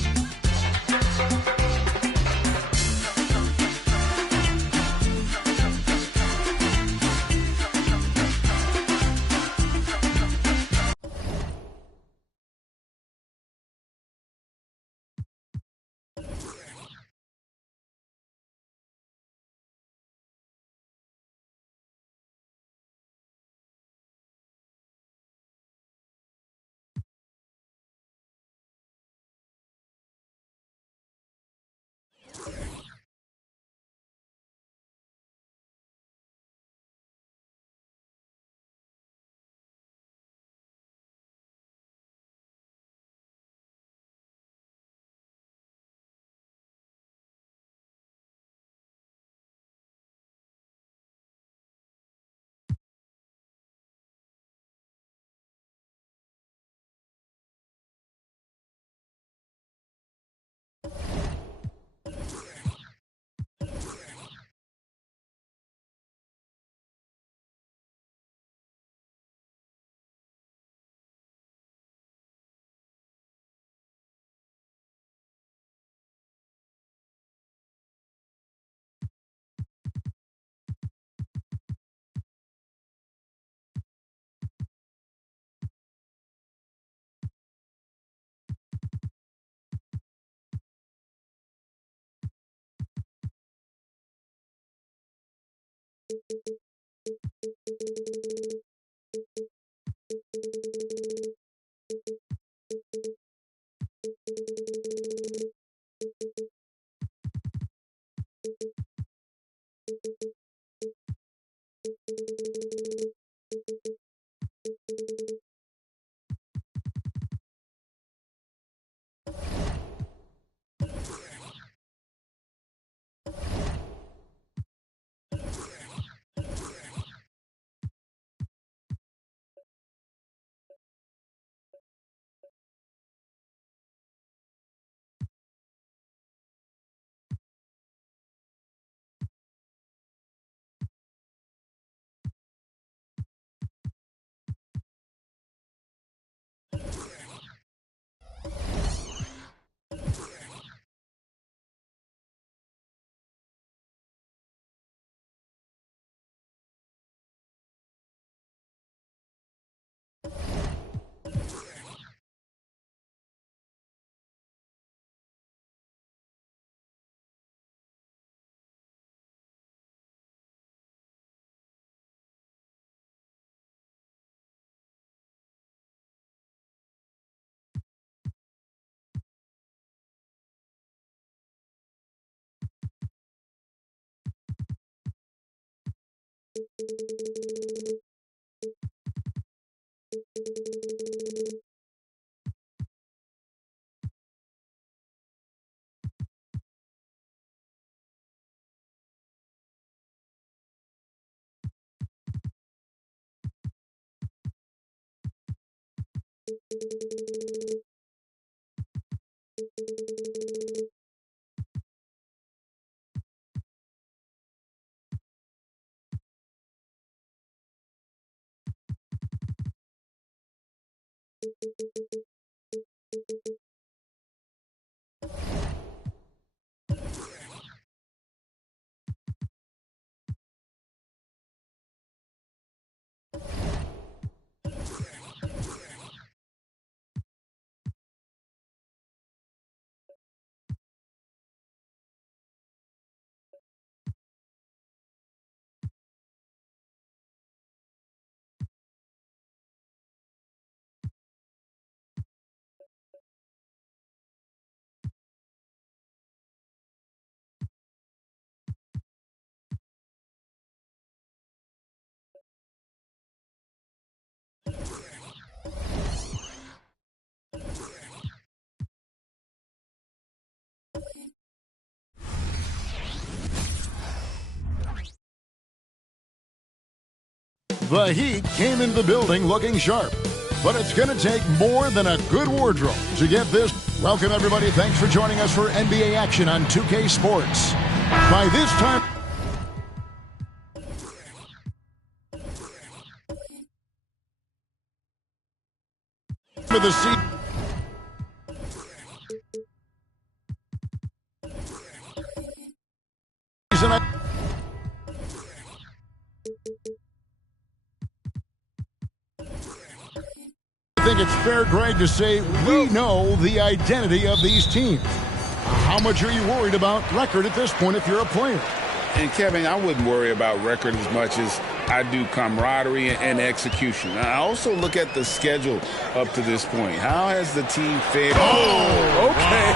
The Heat came into the building looking sharp, but it's going to take more than a good wardrobe to get this. Welcome, everybody. Thanks for joining us for NBA action on 2K Sports. By this time, for the seat. I think it's fair, Greg, to say we know the identity of these teams. How much are you worried about record at this point if you're a player? And, Kevin, I wouldn't worry about record as much as I do camaraderie and execution. I also look at the schedule up to this point. How has the team fared? Oh, okay.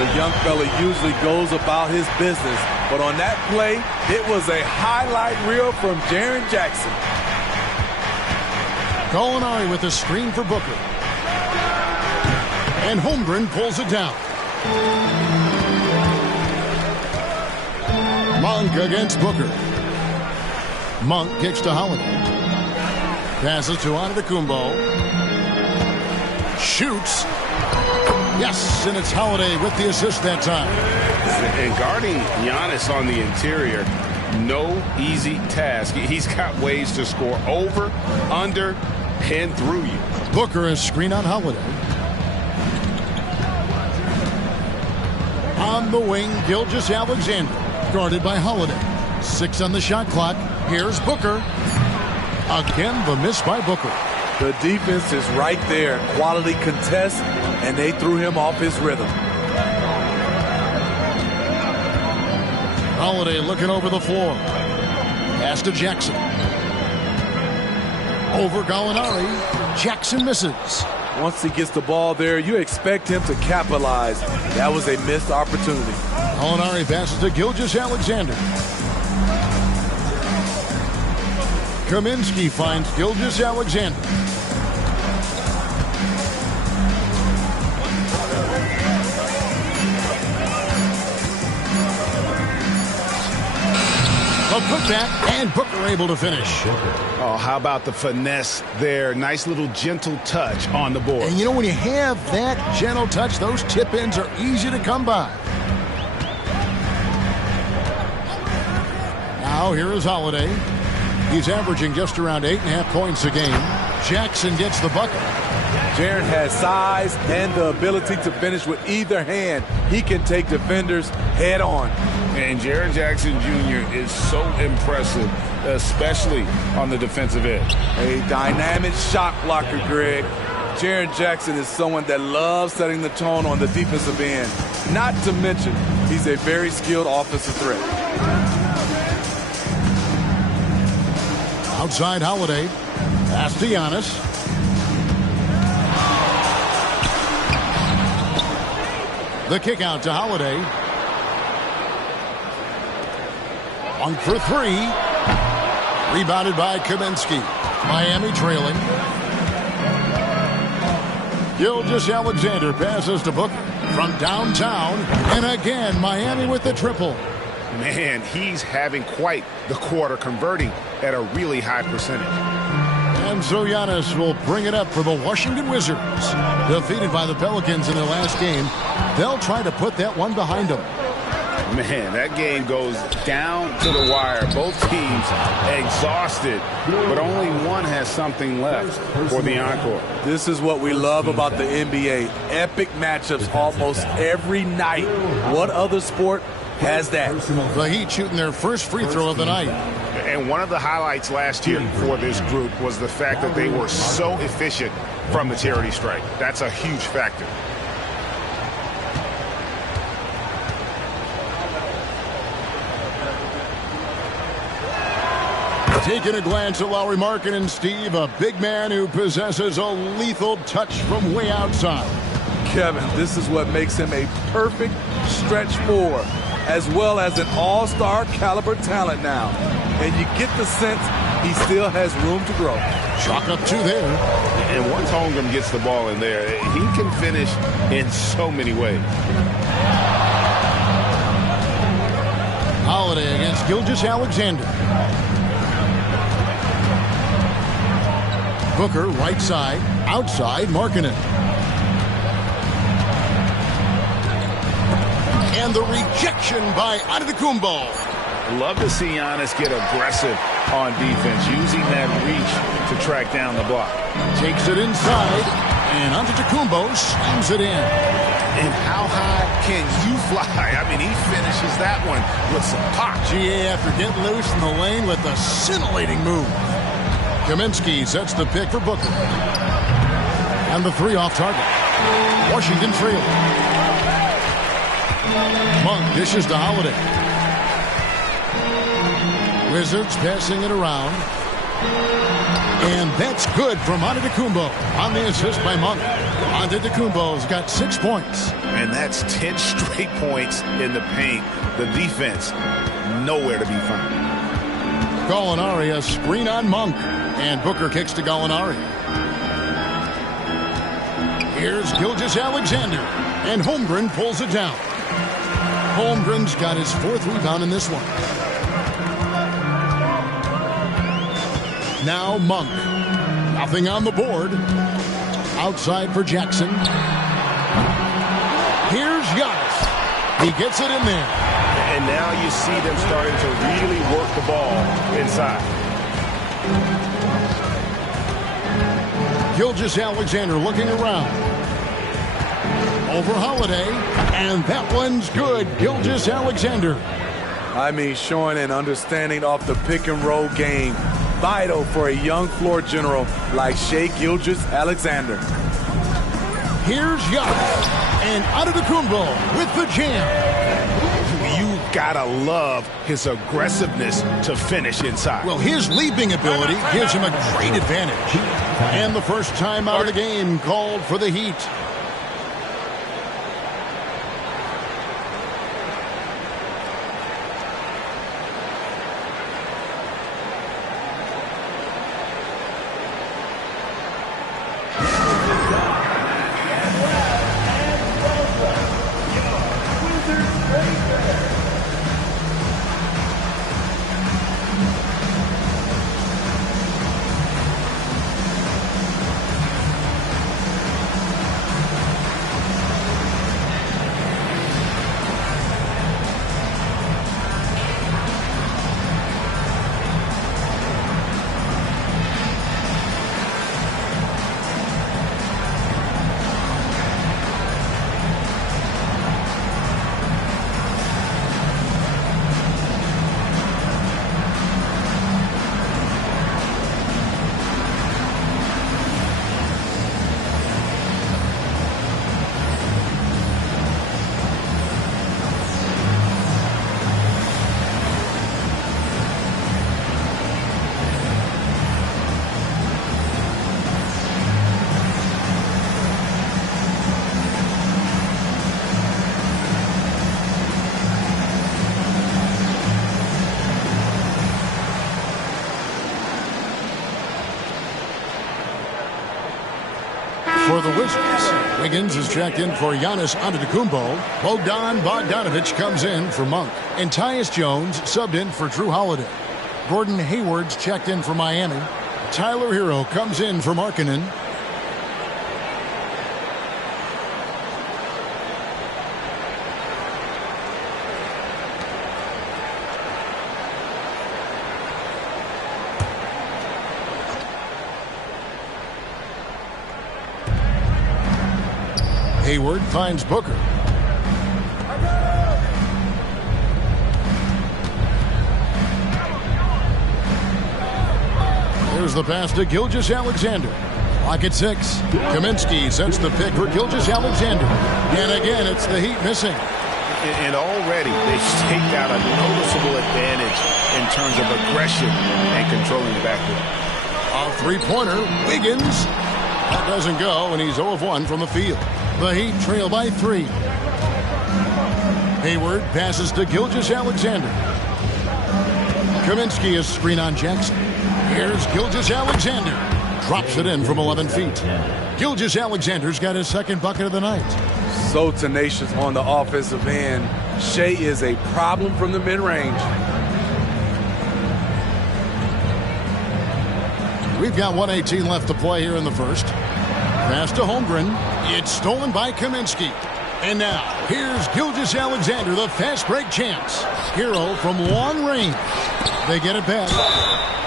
The young fella usually goes about his business, but on that play, it was a highlight reel from Jaren Jackson. Gallinari with a screen for Booker. And Holmgren pulls it down. Monk against Booker. Monk kicks to Holiday. Passes to Antetokounmpo. Shoots. Yes, and it's Holiday with the assist that time. And guarding Giannis on the interior, no easy task. He's got ways to score over, under, and through you. Booker is screen on Holiday. On the wing, Gilgeous-Alexander, guarded by Holiday. 6 on the shot clock. Here's Booker. Again, the miss by Booker. The defense is right there. Quality contest, and they threw him off his rhythm. Holiday looking over the floor. Pass to Jackson. Over Gallinari. Jackson misses. Once he gets the ball there, you expect him to capitalize. That was a missed opportunity. Gallinari passes to Gilgeous-Alexander. Kaminsky finds Gilgeous-Alexander. A putback, and Booker able to finish. Oh, how about the finesse there? Nice little gentle touch on the board. And you know, when you have that gentle touch, those tip-ins are easy to come by. Now here is Holiday. He's averaging just around 8.5 points a game. Jackson gets the bucket. Jaren has size and the ability to finish with either hand. He can take defenders head on. And Jaren Jackson Jr. is so impressive, especially on the defensive end. A dynamic shot blocker, Greg. Jaren Jackson is someone that loves setting the tone on the defensive end. Not to mention, he's a very skilled offensive threat. Outside Holiday. Pass to Giannis. The kick out to Holiday. 1 for 3. Rebounded by Kaminsky. Miami trailing. Gilgeous-Alexander passes to Booker from downtown. And again, Miami with the triple. Man, he's having quite the quarter, converting at a really high percentage. And so Giannis will bring it up for the Washington Wizards. Defeated by the Pelicans in their last game, they'll try to put that one behind them. Man, that game goes down to the wire. Both teams exhausted, but only one has something left for the encore. This is what we love about the NBA. Epic matchups almost every night. What other sport has that? The Heat shooting their first free throw of the night. And one of the highlights last year for this group was the fact that they were so efficient from the charity stripe. That's a huge factor. Taking a glance at Lauri Markkanen, Steve, a big man who possesses a lethal touch from way outside. Kevin, this is what makes him a perfect stretch four, as well as an all-star caliber talent now. And you get the sense he still has room to grow. Chalk up 2 there. And once Holmgren gets the ball in there, he can finish in so many ways. Holiday against Gilgeous-Alexander. Booker, right side, outside, Markkanen. And the rejection by Antetokounmpo. Love to see Giannis get aggressive on defense, using that reach to track down the block. Takes it inside, and Antetokounmpo slams it in. And how high can you fly? I mean, he finishes that one with some pop. GA after getting loose in the lane with a scintillating move. Kaminsky sets the pick for Booker. And the 3 off target. Washington trailing. Monk dishes to Holiday. Wizards passing it around. And that's good from Antetokounmpo on the assist by Monk. Antetokounmpo's got 6 points. And that's 10 straight points in the paint. The defense, nowhere to be found. Gallinari, a screen on Monk. And Booker kicks to Gallinari. Here's Gilgeous-Alexander. And Holmgren pulls it down. Holmgren's got his 4th rebound in this one. Now Monk. Nothing on the board. Outside for Jackson. Here's Giannis. He gets it in there. And now you see them starting to really work the ball inside. Gilgeous-Alexander looking around. Over Holiday. And that one's good. Gilgeous-Alexander. I mean, showing an understanding off the pick and roll game. Vital for a young floor general like Shai Gilgeous-Alexander. Here's Giannis. And Antetokounmpo with the jam. You've gotta love his aggressiveness to finish inside. Well, his leaping ability gives him a great advantage. And the first time out of the game called for the Heat. For the Wizards, Wiggins is checked in for Giannis Antetokounmpo. Bogdanovich comes in for Monk. And Tyus Jones subbed in for Drew Holiday. Gordon Hayward's checked in for Miami. Tyler Hero comes in for Markkanen. Hayward finds Booker. Here's the pass to Gilgeous-Alexander. Clock at 6. Kaminsky sets the pick for Gilgeous-Alexander. And again, it's the Heat missing. And already they've staked out a noticeable advantage in terms of aggression and controlling the backcourt. A three-pointer, Wiggins. That doesn't go, and he's 0 of 1 from the field. The Heat trail by 3. Hayward passes to Gilgeous-Alexander. Kaminsky is screen on Jackson. Here's Gilgeous-Alexander. Drops it in from 11 feet. Gilgeous-Alexander's got his second bucket of the night. So tenacious on the offensive end. Shea is a problem from the mid-range. We've got 1:18 left to play here in the first. Pass to Holmgren. It's stolen by Kaminsky. And now, here's Gilgeous-Alexander, the fast break chance. Hero from long range. They get it back.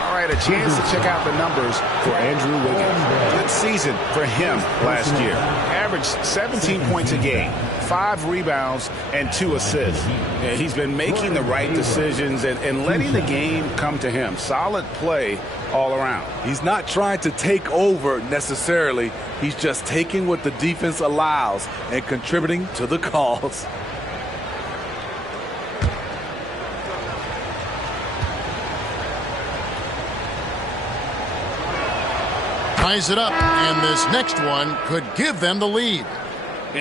All right, a chance to check out the numbers for Andrew Wiggins. Good season for him last year. Averaged 17 points a game, 5 rebounds, and 2 assists. He's been making the right decisions and letting the game come to him. Solid play all around. He's not trying to take over necessarily. He's just taking what the defense allows and contributing to the cause. Ties it up, and this next one could give them the lead.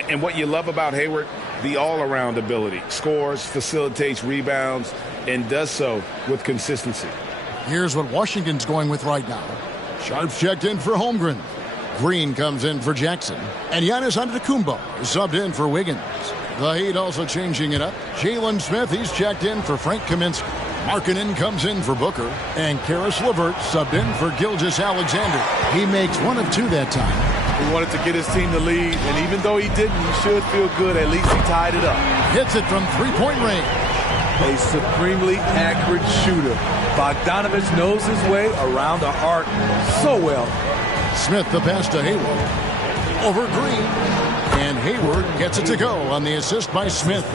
And what you love about Hayward, the all-around ability. Scores, facilitates rebounds, and does so with consistency. Here's what Washington's going with right now. Sharp's checked in for Holmgren. Green comes in for Jackson. And Giannis Antetokounmpo is subbed in for Wiggins. The Heat also changing it up. Jalen Smith, he's checked in for Frank Kaminsky. Markkanen comes in for Booker. And Karis LeVert subbed in for Gilgeous-Alexander. He makes 1 of 2 that time. He wanted to get his team the lead, and even though he didn't, he should feel good. At least he tied it up. Hits it from three-point range. A supremely accurate shooter. Bogdanovich knows his way around the arc so well. Smith the pass to Hayward. Over Green. And Hayward gets it to go on the assist by Smith.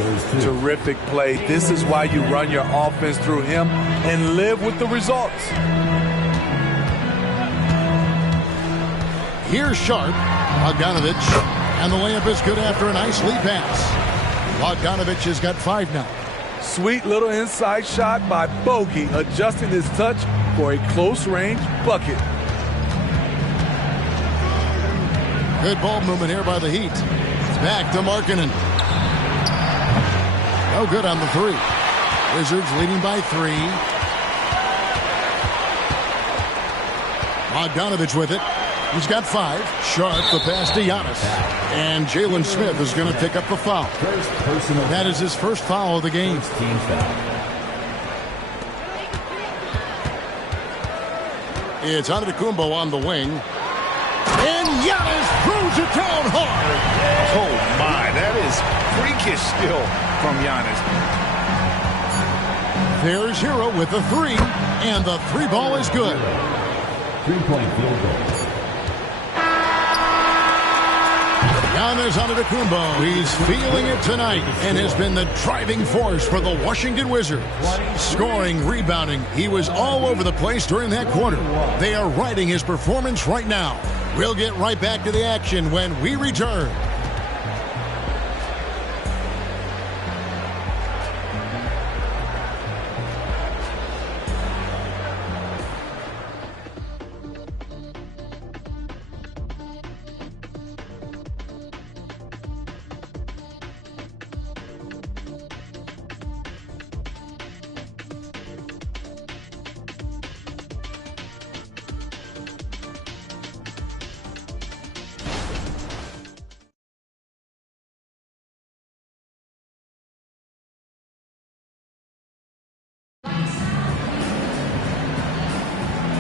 Terrific play. This is why you run your offense through him and live with the results. Here's Sharp. Bogdanovich. And the layup is good after a nice lead pass. Bogdanovich has got 5 now. Sweet little inside shot by Bogey, adjusting his touch for a close-range bucket. Good ball movement here by the Heat. It's back to Markkanen. No good on the three. Wizards leading by 3. Bogdanovich with it. He's got 5. Sharp the pass to Giannis. And Jalen Smith is going to pick up the foul. That is his first foul of the game. Team foul. It's Antetokounmpo on the wing. And Giannis throws it down hard. Oh, my. That is freakish skill from Giannis. There's Hero with the 3. And the 3 ball is good. 3-point field goal. Giannis Antetokounmpo. He's feeling it tonight and has been the driving force for the Washington Wizards. Scoring, rebounding. He was all over the place during that quarter. They are riding his performance right now. We'll get right back to the action when we return.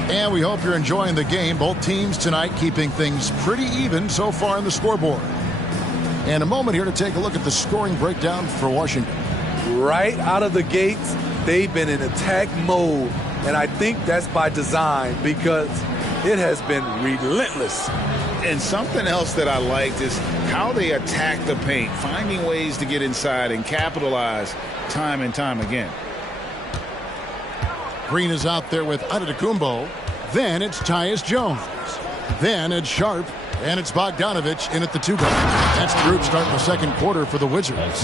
And we hope you're enjoying the game. Both teams tonight keeping things pretty even so far on the scoreboard. And a moment here to take a look at the scoring breakdown for Washington. Right out of the gates, they've been in attack mode. And I think that's by design because it has been relentless. And something else that I liked is how they attack the paint, finding ways to get inside and capitalize time and time again. Green is out there with Antetokounmpo. Then it's Tyus Jones. Then it's Sharp. And it's Bogdanovich in at the 2 guard. That's the group starting the second quarter for the Wizards.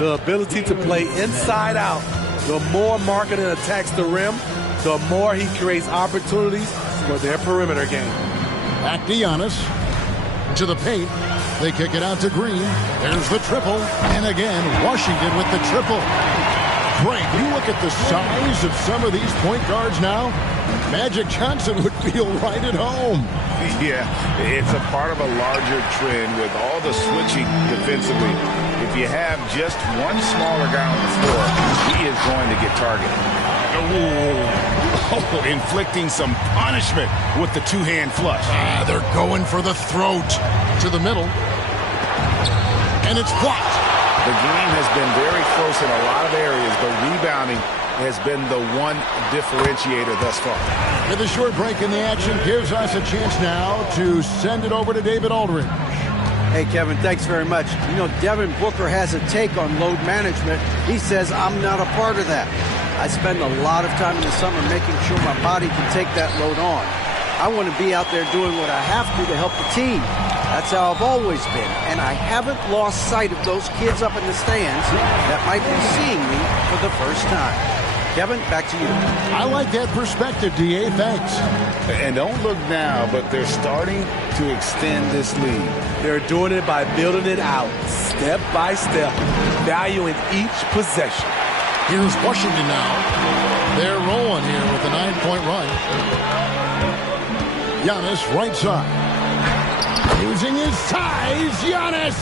The ability to play inside out. The more Markkanen attacks the rim, the more he creates opportunities for their perimeter game. Back to Giannis. To the paint. They kick it out to Green. There's the triple. And again, Washington with the triple. Great. You look at the size of some of these point guards now. Magic Johnson would feel right at home. Yeah, it's a part of a larger trend with all the switching defensively. If you have just one smaller guy on the floor, he is going to get targeted. Oh, inflicting some punishment with the two-hand flush. They're going for the throat. To the middle. And it's blocked. The game has been very close in a lot of areas, but rebounding has been the one differentiator thus far. With a short break in the action, gives us a chance now to send it over to David Aldridge. Hey, Kevin, thanks very much. You know, Devin Booker has a take on load management. He says, I'm not a part of that. I spend a lot of time in the summer making sure my body can take that load on. I want to be out there doing what I have to help the team. That's how I've always been, and I haven't lost sight of those kids up in the stands that might be seeing me for the first time. Kevin, back to you. I like that perspective, D.A. Thanks. And don't look now, but they're starting to extend this lead. They're doing it by building it out, step by step, valuing each possession. Here's Washington now. They're rolling here with a 9-point run. Giannis right side. Using his size, Giannis!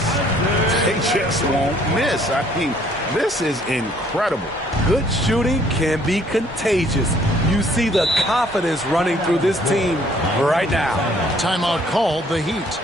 They just won't miss. I mean, this is incredible. Good shooting can be contagious. You see the confidence running through this team right now. Timeout called, the Heat.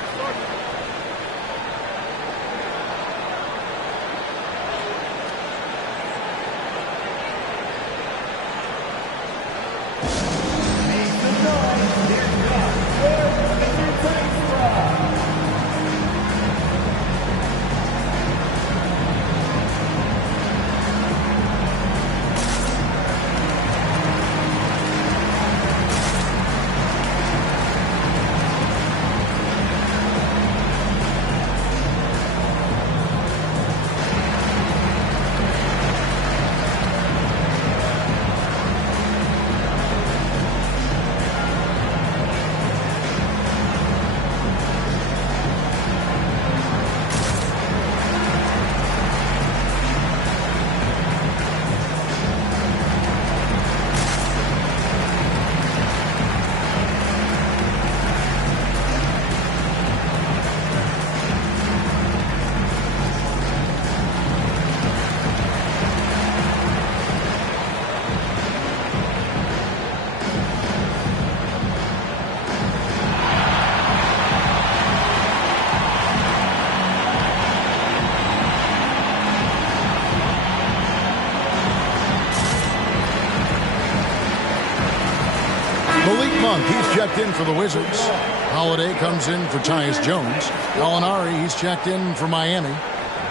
Malik Monk, he's checked in for the Wizards. Holiday comes in for Tyus Jones. Gallinari, he's checked in for Miami.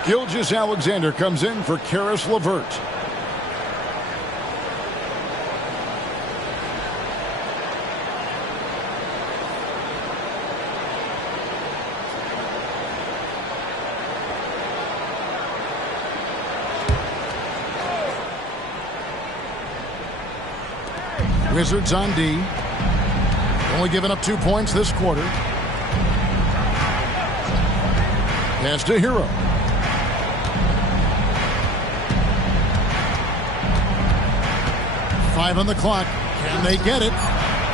Gilgeous-Alexander comes in for Karis LeVert. Wizards on D. Only giving up 2 points this quarter. Pass to Hero. Five on the clock. Can they get it?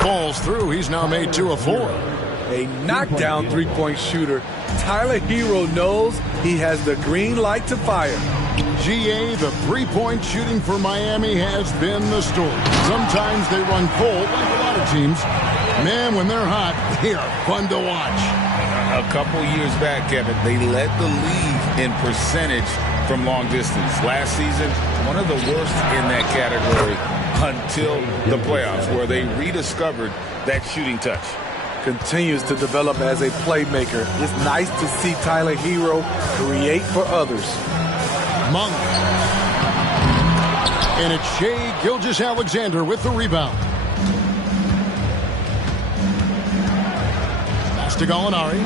Falls through. He's now made 2 of 4. A knockdown three-point shooter. Tyler Hero knows he has the green light to fire. GA, the three-point shooting for Miami has been the story. Sometimes they run cold, like a lot of teams. Man, when they're hot, they are fun to watch. A couple years back, Kevin, they led the league in percentage from long distance. Last season, one of the worst in that category until the playoffs, where they rediscovered that shooting touch. Continues to develop as a playmaker. It's nice to see Tyler Hero create for others. Monk. And it's Shai Gilgeous-Alexander with the rebound. Pass to Gallinari.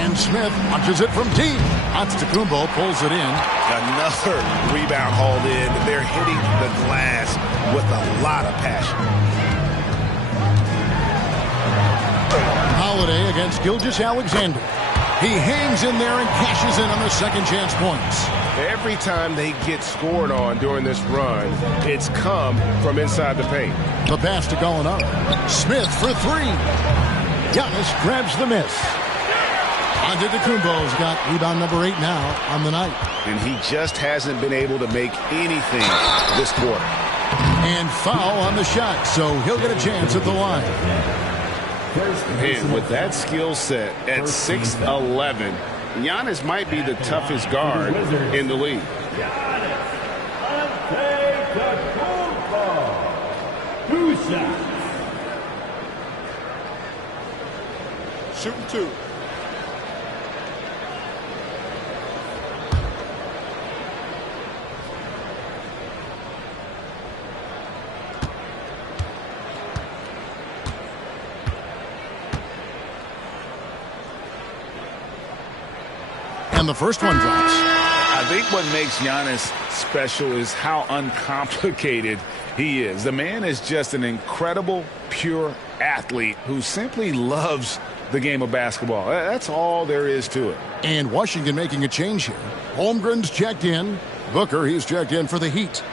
And Smith launches it from deep. Antetokounmpo pulls it in. Another rebound hauled in. They're hitting the glass with a lot of passion. Holiday against Gilgeous-Alexander. He hangs in there and cashes in on the second chance points. Every time they get scored on during this run, it's come from inside the paint. The pass to Gallinari. Smith for 3. Giannis grabs the miss. Antetokounmpo's got rebound number 8 now on the night. And he just hasn't been able to make anything this quarter. And foul on the shot, so he'll get a chance at the line. And with that skill set at 6'11", Giannis might be the toughest guard in the league. Shooting 2. And the first one drops. I think what makes Giannis special is how uncomplicated he is. The man is just an incredible, pure athlete who simply loves the game of basketball. That's all there is to it. And Washington making a change here. Holmgren's checked in. Booker, he's checked in for the Heat.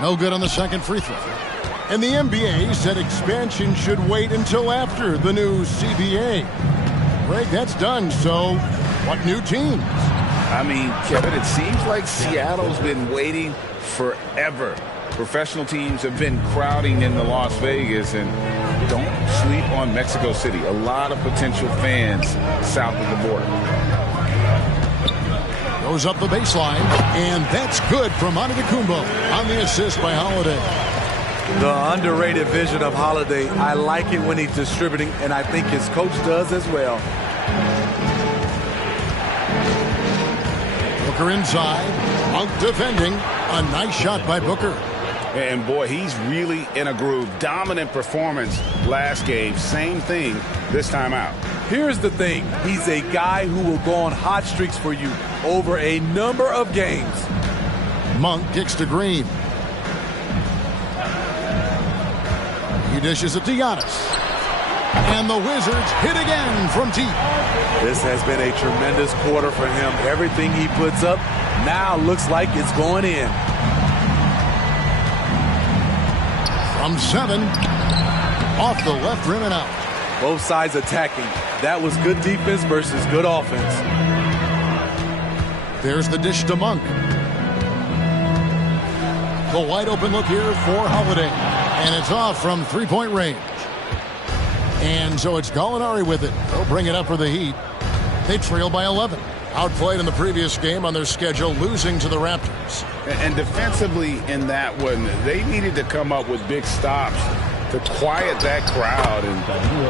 No good on the second free throw. And the NBA said expansion should wait until after the new CBA. Greg, that's done, so what new teams? I mean, Kevin, it seems like Seattle's been waiting forever. Professional teams have been crowding into Las Vegas, and don't sleep on Mexico City. A lot of potential fans south of the border. Goes up the baseline, and that's good from Antetokounmpo on the assist by Holiday. The underrated vision of Holiday. I like it when he's distributing, and I think his coach does as well. Booker inside. Monk defending. A nice shot by Booker. And boy, he's really in a groove. Dominant performance last game. Same thing this time out. Here's the thing. He's a guy who will go on hot streaks for you over a number of games. Monk kicks to Green. He dishes it to Giannis. And the Wizards hit again from deep. This has been a tremendous quarter for him. Everything he puts up now looks like it's going in. From 7. Off the left rim and out. Both sides attacking. That was good defense versus good offense. There's the dish to Monk. The wide open look here for Holiday. And it's off from three-point range. And so it's Gallinari with it. They'll bring it up for the Heat. They trail by 11. Outplayed in the previous game on their schedule, losing to the Raptors. And defensively in that one, they needed to come up with big stops to quiet that crowd, and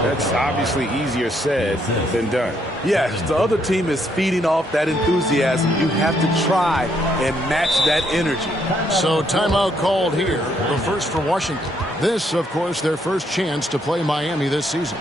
that's obviously easier said than done. Yes, the other team is feeding off that enthusiasm. You have to try and match that energy. So timeout called here, the first for Washington. This, of course, their first chance to play Miami this season.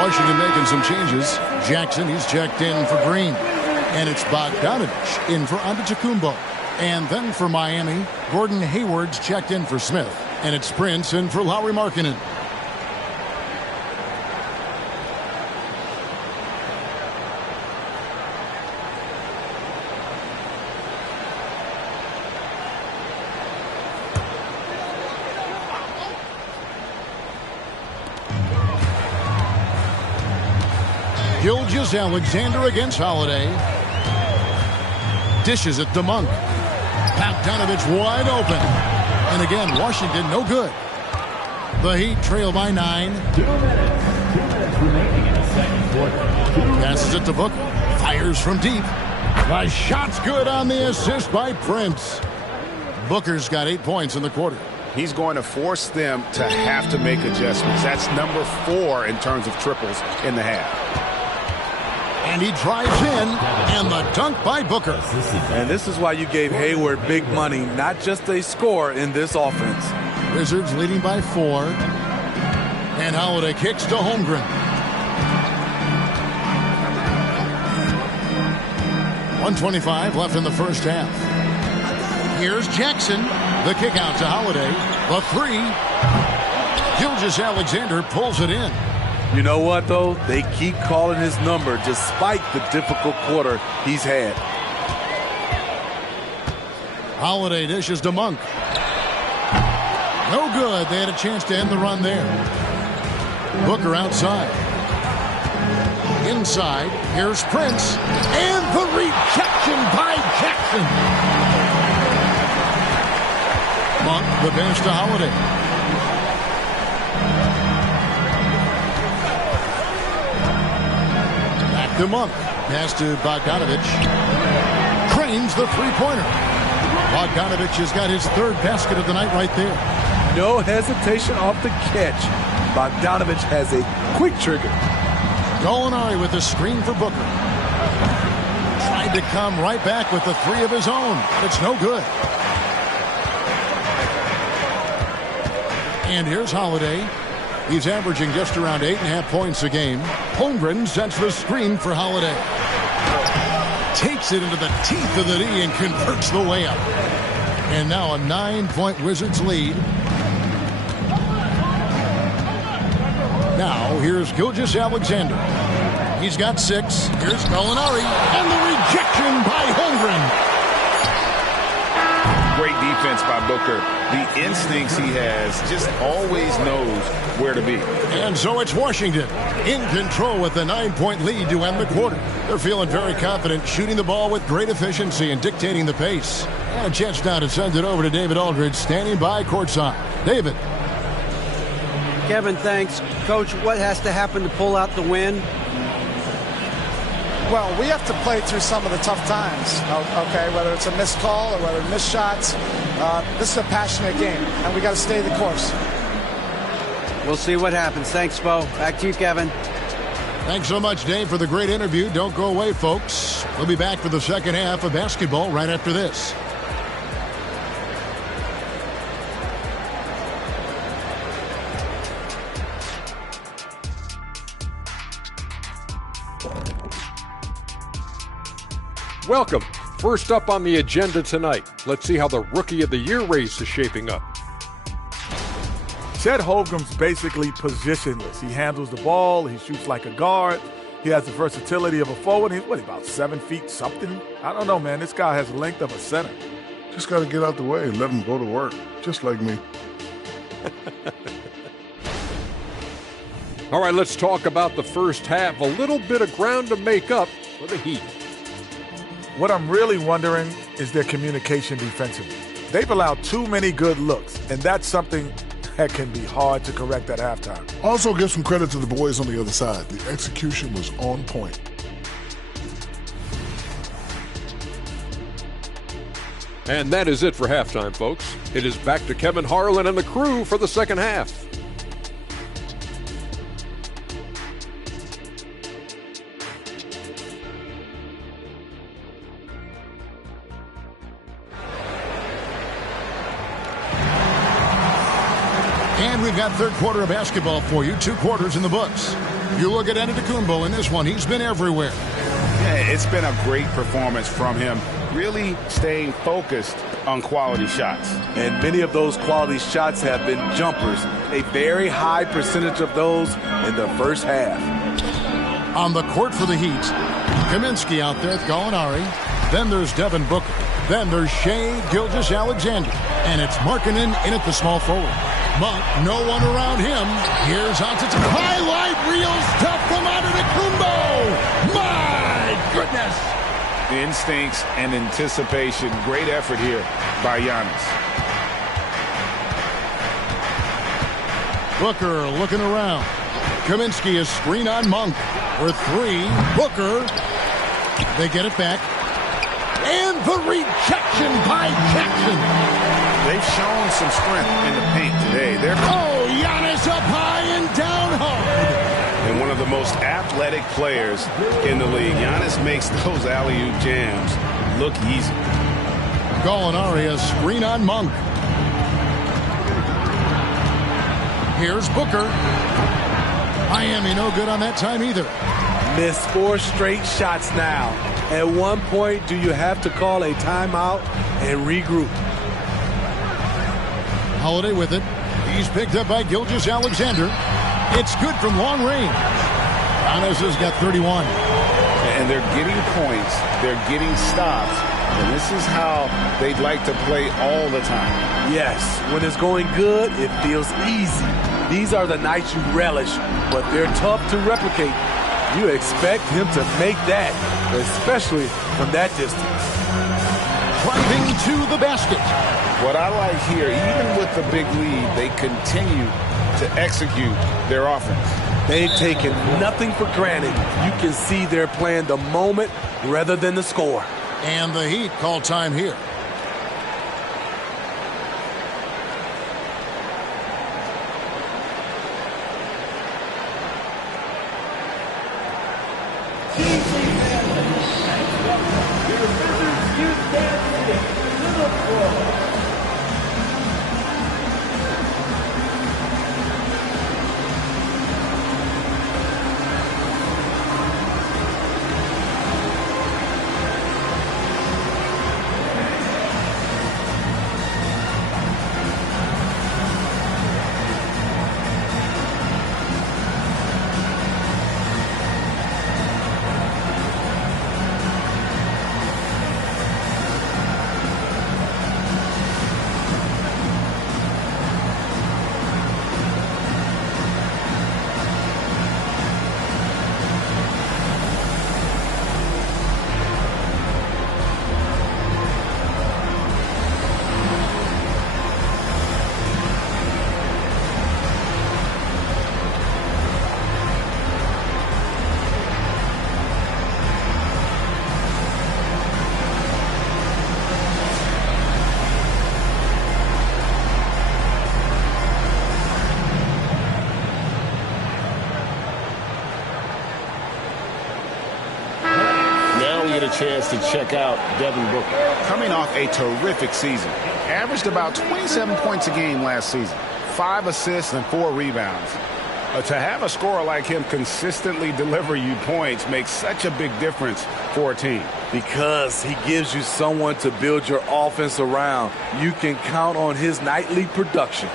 Washington making some changes. Jackson, he's checked in for Green. And it's Bogdanovich in for Antetokounmpo. And then for Miami, Gordon Hayward's checked in for Smith. And it's Prince in for Lauri Markkanen. Gilgeous-Alexander against Holiday. Dishes it to Monk. Bogdanovich wide open. And again, Washington no good. The Heat trail by 9. 2 minutes remaining in the second quarter. Passes it to Booker. Fires from deep. The shot's good on the assist by Prince. Booker's got 8 points in the quarter. He's going to force them to have to make adjustments. That's number 4 in terms of triples in the half. And he drives in, and the dunk by Booker. And this is why you gave Hayward big money, not just a score in this offense. Wizards leading by 4. And Holiday kicks to Holmgren. 1:25 left in the first half. Here's Jackson. The kick out to Holiday. The 3. Gilgeous-Alexander pulls it in. You know what, though? They keep calling his number despite the difficult quarter he's had. Holiday dishes to Monk. No good. They had a chance to end the run there. Booker outside. Inside. Here's Prince. And the rejection by Jackson. Monk, the pass to Holiday. To Monk. Pass to Bogdanovich. Cranes the three-pointer. Bogdanovich has got his 3rd basket of the night right there. No hesitation off the catch. Bogdanovich has a quick trigger. Gallinari with the screen for Booker. Tried to come right back with the 3 of his own, but it's no good. And here's Holiday. He's averaging just around 8.5 points a game. Holmgren sets the screen for Holiday. Takes it into the teeth of the knee and converts the layup. And now a 9-point Wizards lead. Now here's Gilgeous-Alexander. He's got 6. Here's Gallinari. And the rejection by Holmgren. Great defense defense by Booker. The instincts he has, just always knows where to be. And so it's Washington in control with a 9-point lead to end the quarter. They're feeling very confident, shooting the ball with great efficiency and dictating the pace. And a chance now to send it over to David Aldridge, standing by courtside. David. Kevin, thanks. Coach, what has to happen to pull out the win? Well, we have to play through some of the tough times, okay, whether it's a missed call or whether missed shots. This is a passionate game, and we got to stay the course. We'll see what happens. Thanks, Bo. Back to you, Kevin. Thanks so much, Dave, for the great interview. Don't go away, folks. We'll be back for the second half of basketball right after this. Welcome. First up on the agenda tonight, let's see how the Rookie of the Year race is shaping up. Chet Holmgren's basically positionless. He handles the ball. He shoots like a guard. He has the versatility of a forward. He's, about 7 feet something? I don't know, man. This guy has the length of a center. Just got to get out the way and let him go to work, just like me. All right, let's talk about the first half. A little bit of ground to make up for the Heat. What I'm really wondering is their communication defensively. They've allowed too many good looks, and that's something that can be hard to correct at halftime. Also give some credit to the boys on the other side. The execution was on point. And that is it for halftime, folks. It is back to Kevin Harlan and the crew for the second half. And we've got third quarter of basketball for you. 2 quarters in the books. You look at Antetokounmpo in this one. He's been everywhere. Yeah, it's been a great performance from him. Really staying focused on quality shots. And many of those quality shots have been jumpers. A very high percentage of those in the first half. On the court for the Heat, Kaminsky out there with Gallinari. Then there's Devin Booker. Then there's Shai Gilgeous-Alexander. And it's Markkanen in at the small forward. Monk, no one around him. Here's Antetokounmpo. Highlight reel stuff from Antetokounmpo. My goodness. Instincts and anticipation. Great effort here by Giannis. Booker looking around. Kaminsky is screen on Monk. For 3. Booker. They get it back. And the rejection by Jackson. They've shown some strength in the paint today. Giannis up high and down hard. And one of the most athletic players in the league. Giannis makes those alley-oop jams look easy. Gallinari a screen on Monk. Here's Booker. Miami no good on that time either. Missed 4 straight shots now. At one point, do you have to call a timeout and regroup? Holiday with it. He's picked up by Gilgeous-Alexander. It's good from long range. Giannis has got 31. And they're getting points. They're getting stops. And this is how they'd like to play all the time. Yes, when it's going good, it feels easy. These are the nights you relish, but they're tough to replicate. You expect him to make that, especially from that distance. Driving to the basket. What I like here, even with the big lead, they continue to execute their offense. They've taken nothing for granted. You can see they're playing the moment rather than the score. And the Heat call time here. finally get a chance to check out Devin Booker. Coming off a terrific season. Averaged about 27 points a game last season. 5 assists and 4 rebounds. To have a scorer like him consistently deliver you points makes such a big difference for a team. Because he gives you someone to build your offense around. You can count on his nightly production.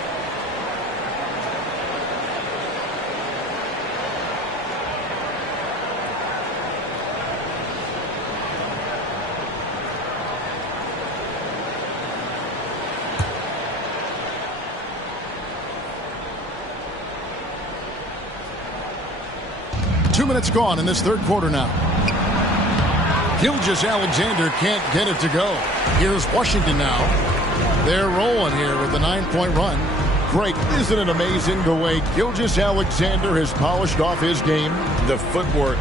Minutes gone in this third quarter now. Gilgeous-Alexander can't get it to go. Here's Washington now. They're rolling here with a 9-point run. Greg, isn't it amazing the way Gilgeous-Alexander has polished off his game? The footwork,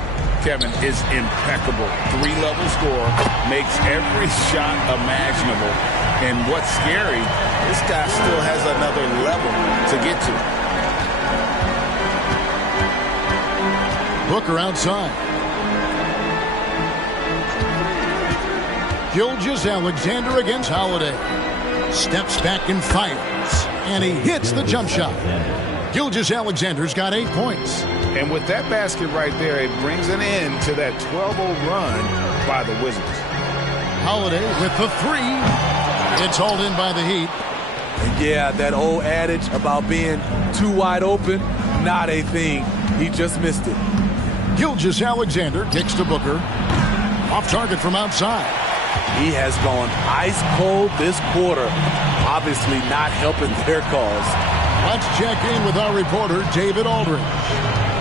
Kevin, is impeccable. 3-level score, makes every shot imaginable. And what's scary, this guy still has another level to get to. Booker outside. Gilgeous-Alexander against Holiday. Steps back and fires. And he hits the jump shot. Gilgeous-Alexander's got 8 points. And with that basket right there, it brings an end to that 12-0 run by the Wizards. Holiday with the 3. It's hauled in by the Heat. Yeah, that old adage about being too wide open, not a thing. He just missed it. Gilgeous-Alexander kicks to Booker. Off target from outside. He has gone ice cold this quarter. Obviously not helping their cause. Let's check in with our reporter, David Aldridge.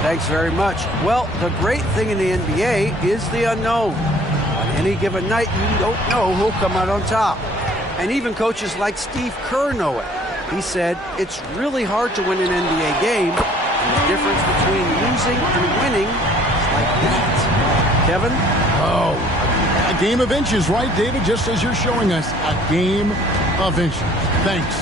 Thanks very much. Well, the great thing in the NBA is the unknown. On any given night, you don't know who'll come out on top. And even coaches like Steve Kerr know it. He said, it's really hard to win an NBA game, and the difference between losing and winning is like that. Kevin? Oh, a game of inches, right, David? Just as you're showing us, a game of inches. Thanks.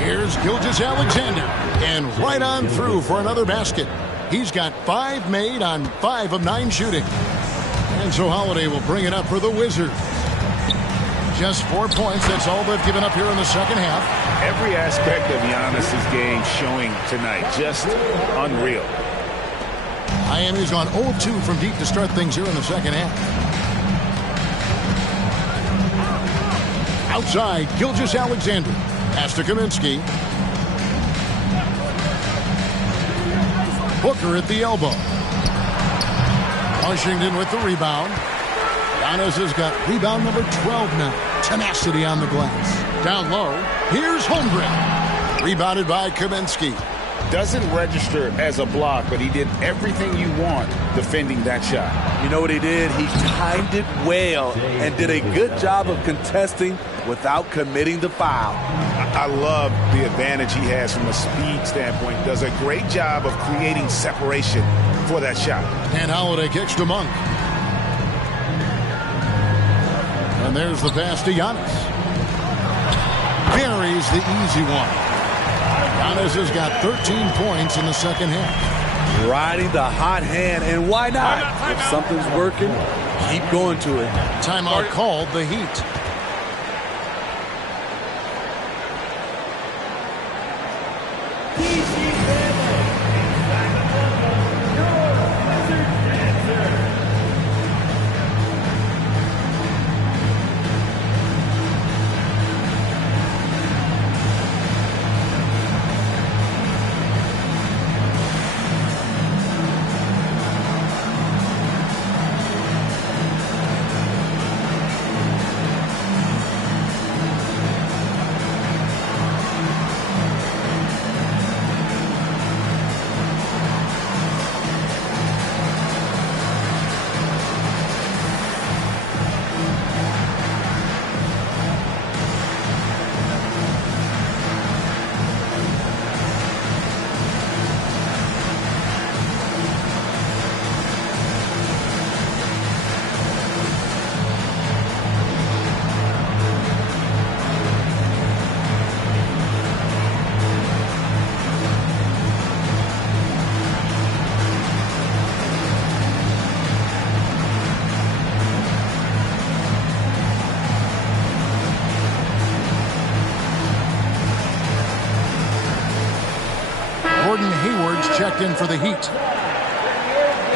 Here's Gilgeous-Alexander, and right on through for another basket. He's got 5 made on 5 of 9 shooting. And so Holiday will bring it up for the Wizards. Just 4 points. That's all they've given up here in the second half. Every aspect of Giannis's game showing tonight. Just unreal. Miami's gone 0-2 from deep to start things here in the second half. Outside, Gilgeous-Alexander. Pass to Kaminsky. Booker at the elbow. Washington with the rebound. Giannis has got rebound number 12 now. Tenacity on the glass. Down low. Here's Holmgren. Rebounded by Kaminsky. Doesn't register as a block, but he did everything you want defending that shot. You know what he did? He timed it well and did a good job of contesting without committing the foul. I love the advantage he has from a speed standpoint. Does a great job of creating separation for that shot. And Holiday kicks to Monk. And there's the pass to Giannis. Buries the easy one. Giannis has got 13 points in the second half. Riding the hot hand, and why not? If something's working, keep going to it. Timeout called the Heat. checked in for the Heat.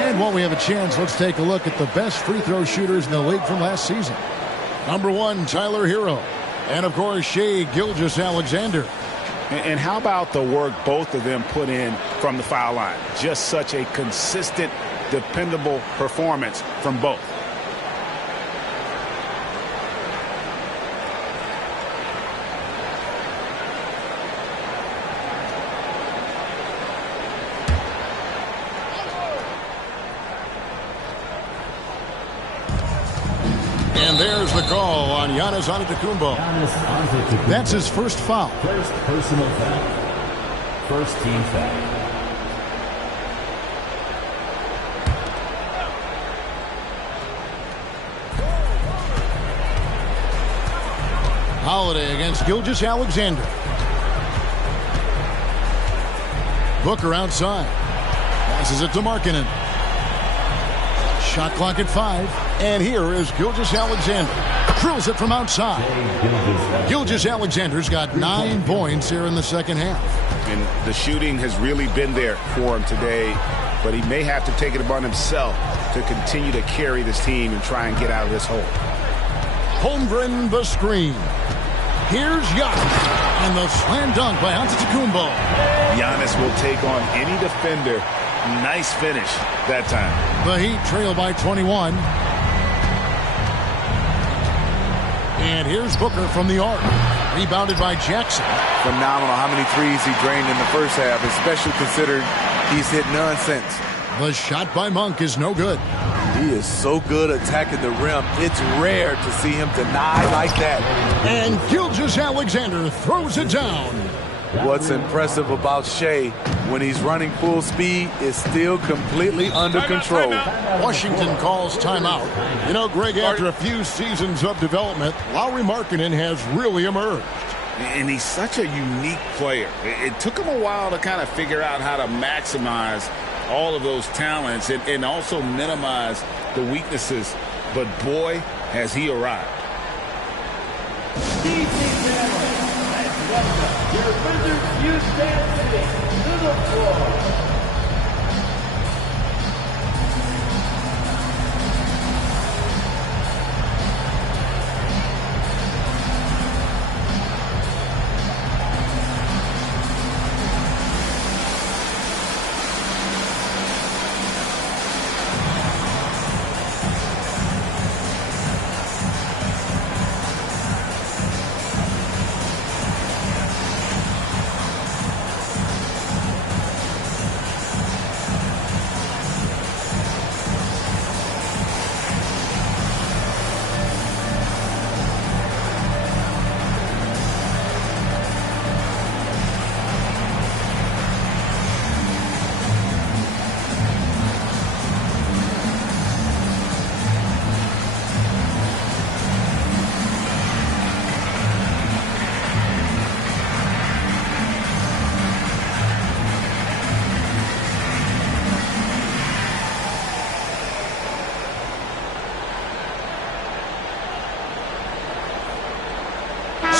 And while we have a chance, let's take a look at the best free throw shooters in the league from last season. Number 1, Tyler Hero. And, of course, Shai Gilgeous-Alexander. And how about the work both of them put in from the foul line? Just such a consistent, dependable performance from both. And there's the call on Giannis Antetokounmpo. That's his first foul. First personal foul. First team foul. Holiday against Gilgeous-Alexander. Booker outside. Passes it to Markkanen. Shot clock at 5. And here is Gilgeous-Alexander. Drills it from outside. Gilgeous-Alexander's got 9 points here in the second half. And the shooting has really been there for him today, but he may have to take it upon himself to continue to carry this team and try and get out of this hole. Holmgren the screen. Here's Giannis. And the slam dunk by Antetokounmpo. Giannis will take on any defender. Nice finish that time. The Heat trail by 21. And here's Booker from the arc. Rebounded by Jackson. Phenomenal how many threes he drained in the first half, especially considering he's hit none since. The shot by Monk is no good. He is so good attacking the rim. It's rare to see him deny like that. And Gilgeous-Alexander throws it down. What's impressive about Shai, when he's running full speed, is still completely under control. Washington calls timeout. You know, Greg, after a few seasons of development, Lauri Markkanen has really emerged. And he's such a unique player. It took him a while to kind of figure out how to maximize all of those talents and also minimize the weaknesses. But boy, has he arrived. Your Wizards Houston City to the floor.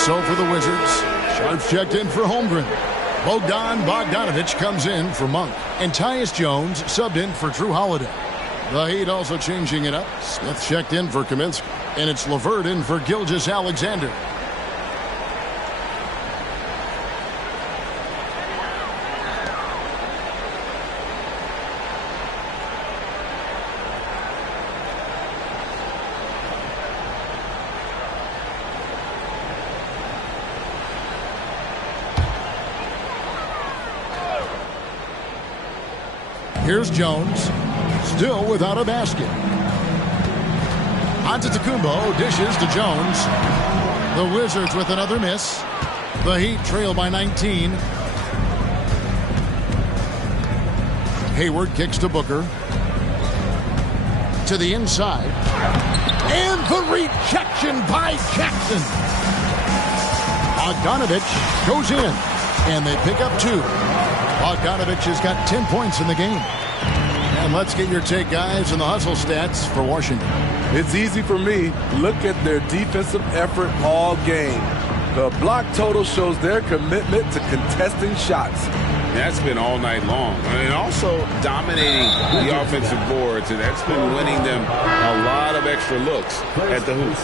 So for the Wizards, Sharp's checked in for Holmgren. Bogdan Bogdanovic comes in for Monk. And Tyus Jones subbed in for Drew Holiday. The Heat also changing it up. Smith checked in for Kaminsky. And it's LeVert in for Gilgeous-Alexander. Here's Jones, still without a basket. Antetokounmpo dishes to Jones. The Wizards with another miss. The Heat trail by 19. Hayward kicks to Booker. To the inside. And the rejection by Jackson. Bogdanovic goes in. And they pick up 2. Bogdanovic has got 10 points in the game. And let's get your take, guys, on the hustle stats for Washington. It's easy for me. Look at their defensive effort all game. The block total shows their commitment to contesting shots. That's been all night long. And also dominating the offensive boards, and that's been winning them a lot of extra looks at the hoop.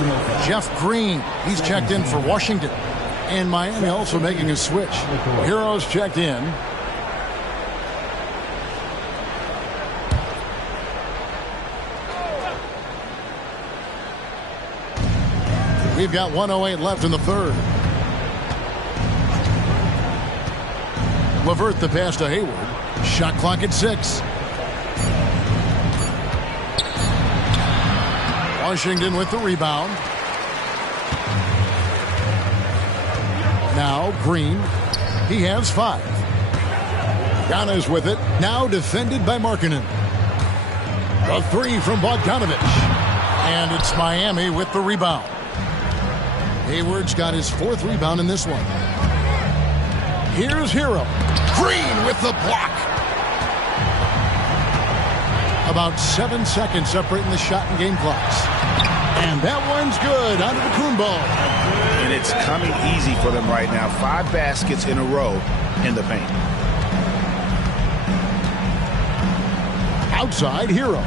Jeff Green, he's checked in for Washington. And Miami also making a switch. Heroes checked in. We've got 1:08 left in the third. LeVert the pass to Hayward. Shot clock at 6. Washington with the rebound. Now Green. He has 5. Giannis with it. Now defended by Markkanen. The 3 from Bogdanovich. And it's Miami with the rebound. Hayward's got his 4th rebound in this one. Here's Hero. Green with the block. About 7 seconds separating the shot and game clocks. And that one's good. Onto the Kumbo. And it's coming easy for them right now. 5 baskets in a row in the paint. Outside Hero.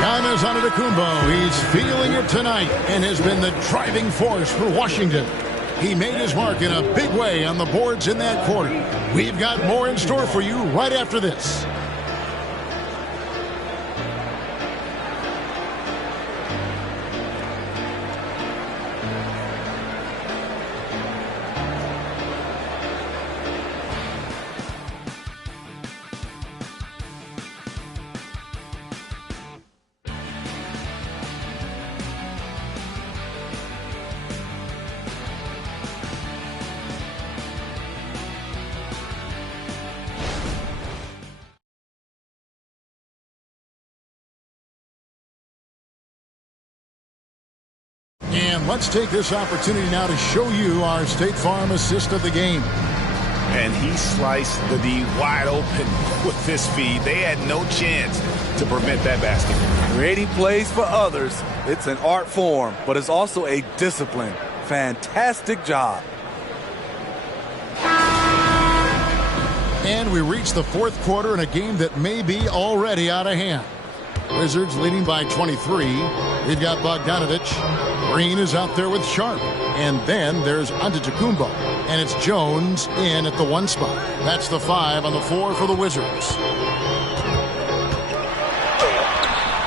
Giannis Antetokounmpo. He's feeling it tonight and has been the driving force for Washington. He made his mark in a big way on the boards in that quarter. We've got more in store for you right after this. And let's take this opportunity now to show you our State Farm assist of the game. And he sliced the D wide open with this feed. They had no chance to prevent that basket. Creating plays for others, it's an art form, but it's also a discipline. Fantastic job. And we reach the 4th quarter in a game that may be already out of hand. Wizards leading by 23. We've got Bogdanovich. Green is out there with Sharp. And then there's Antetokounmpo. And it's Jones in at the 1 spot. That's the 5 on the floor for the Wizards.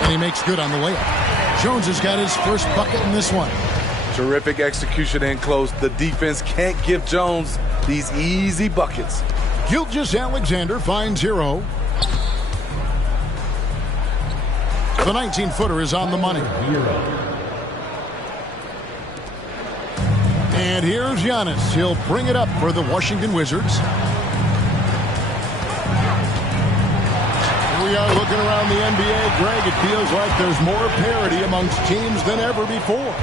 And he makes good on the layup. Jones has got his first bucket in this one. Terrific execution in close. The defense can't give Jones these easy buckets. Gilgeous-Alexander finds Hero. The 19-footer is on the money. And here's Giannis. He'll bring it up for the Washington Wizards. We are looking around the NBA, Greg. It feels like there's more parity amongst teams than ever before.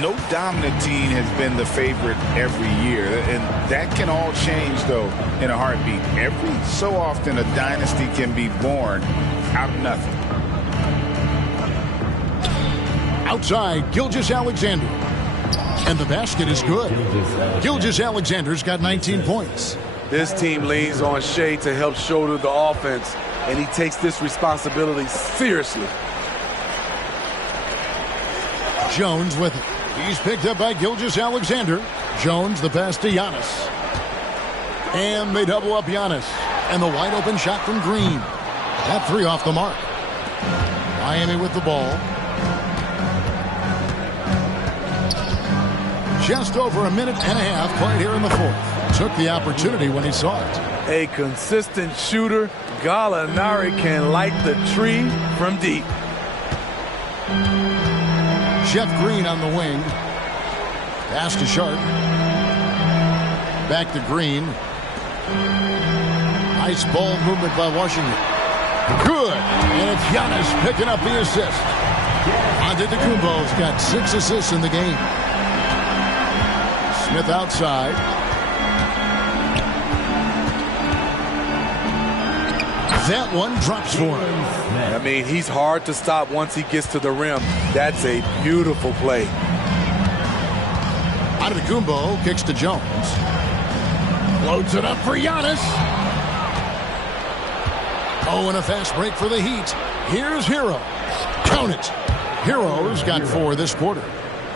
No dominant team has been the favorite every year, and that can all change, though, in a heartbeat. Every so often, a dynasty can be born out of nothing. Outside, Gilgeous-Alexander. And the basket is good. Gilgeous-Alexander's got 19 points. This team leans on Shea to help shoulder the offense, and he takes this responsibility seriously. Jones with it. He's picked up by Gilgeous-Alexander. Jones the pass to Giannis. And they double up Giannis. And the wide open shot from Green. That 3 off the mark. Miami with the ball. Just over a minute and a half played here in the 4th. Took the opportunity when he saw it. A consistent shooter. Gallinari can light the tree from deep. Jeff Green on the wing. Pass to Sharp. Back to Green. Nice ball movement by Washington. Good. And it's Giannis picking up the assist. Antetokounmpo's got 6 assists in the game. Smith outside. That one drops for him. I mean, he's hard to stop once he gets to the rim. That's a beautiful play. Antetokounmpo kicks to Jones. Loads it up for Giannis. Oh, and a fast break for the Heat. Here's Hero. Count it. Hero's got 4 this quarter.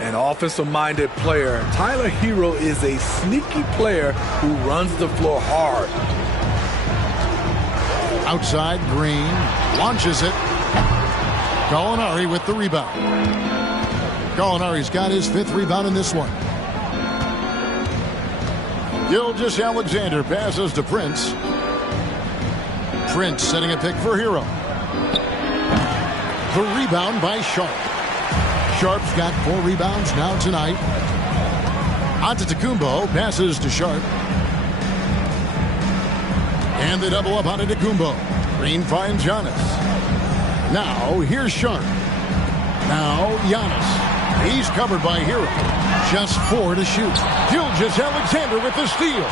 An offensive-minded player. Tyler Hero is a sneaky player who runs the floor hard. Outside, Green launches it. Gallinari with the rebound. Gallinari's got his 5th rebound in this one. Gilgeous-Alexander passes to Prince. Prince setting a pick for Hero. The rebound by Sharp. Sharp's got 4 rebounds now tonight. Antetokounmpo passes to Sharp. And they double up Antetokounmpo. Green finds Giannis. Now here's Sharp. Now Giannis. He's covered by Hero. Just 4 to shoot. Gilgeous-Alexander with the steal.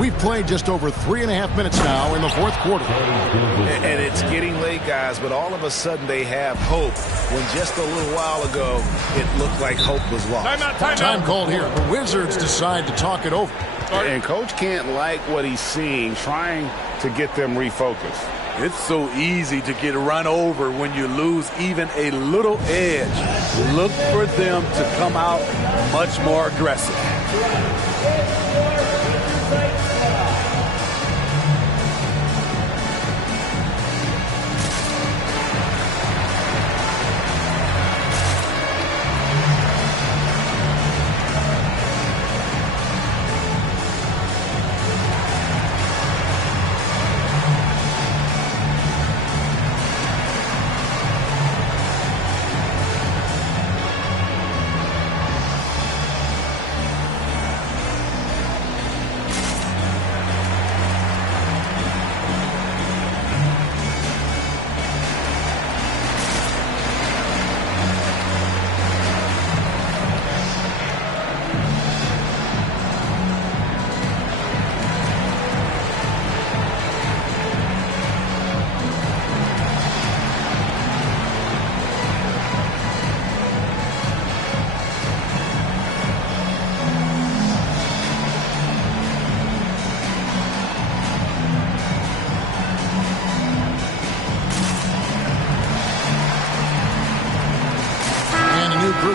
We've played just over 3.5 minutes now in the 4th quarter. And it's getting late, guys, but all of a sudden they have hope when just a little while ago it looked like hope was lost. Time called here. The Wizards decide to talk it over. And Coach can't like what he's seeing, trying to get them refocused. It's so easy to get run over when you lose even a little edge. Look for them to come out much more aggressive.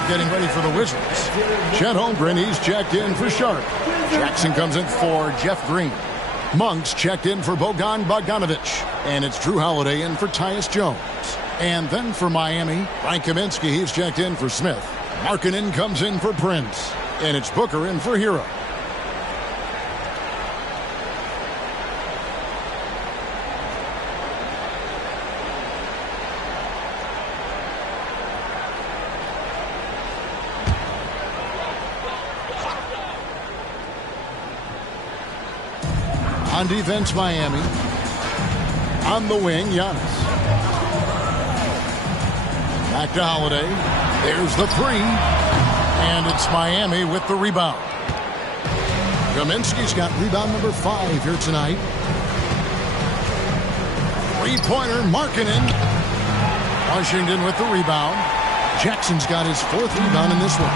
Getting ready for the Wizards. Chet Holmgren, he's checked in for Sharp. Jackson comes in for Jeff Green. Monk's checked in for Bogan Bogdanovic. And it's Drew Holiday in for Tyus Jones. And then for Miami, Frank Kaminsky, he's checked in for Smith. Markkanen comes in for Prince. And it's Booker in for Hero. On defense, Miami. On the wing, Giannis. Back to Holiday. There's the 3. And it's Miami with the rebound. Kaminsky's got rebound number 5 here tonight. 3-pointer, Markkanen. Washington with the rebound. Jackson's got his 4th rebound in this one.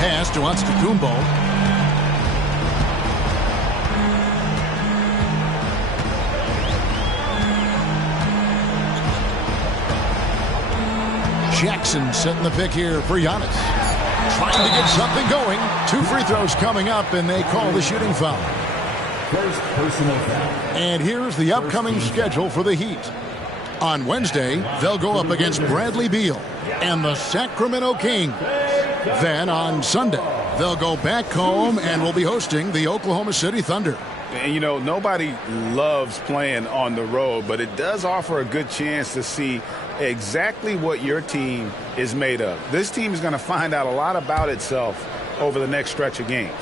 Pass to Antetokounmpo. Jackson setting the pick here for Giannis. Trying to get something going. 2 free throws coming up, and they call the shooting foul. First personal foul. And here's the upcoming schedule for the Heat. On Wednesday, they'll go up against Bradley Beal and the Sacramento Kings. Then on Sunday, they'll go back home and will be hosting the Oklahoma City Thunder. And, you know, nobody loves playing on the road, but it does offer a good chance to see exactly what your team is made of. This team is going to find out a lot about itself over the next stretch of games.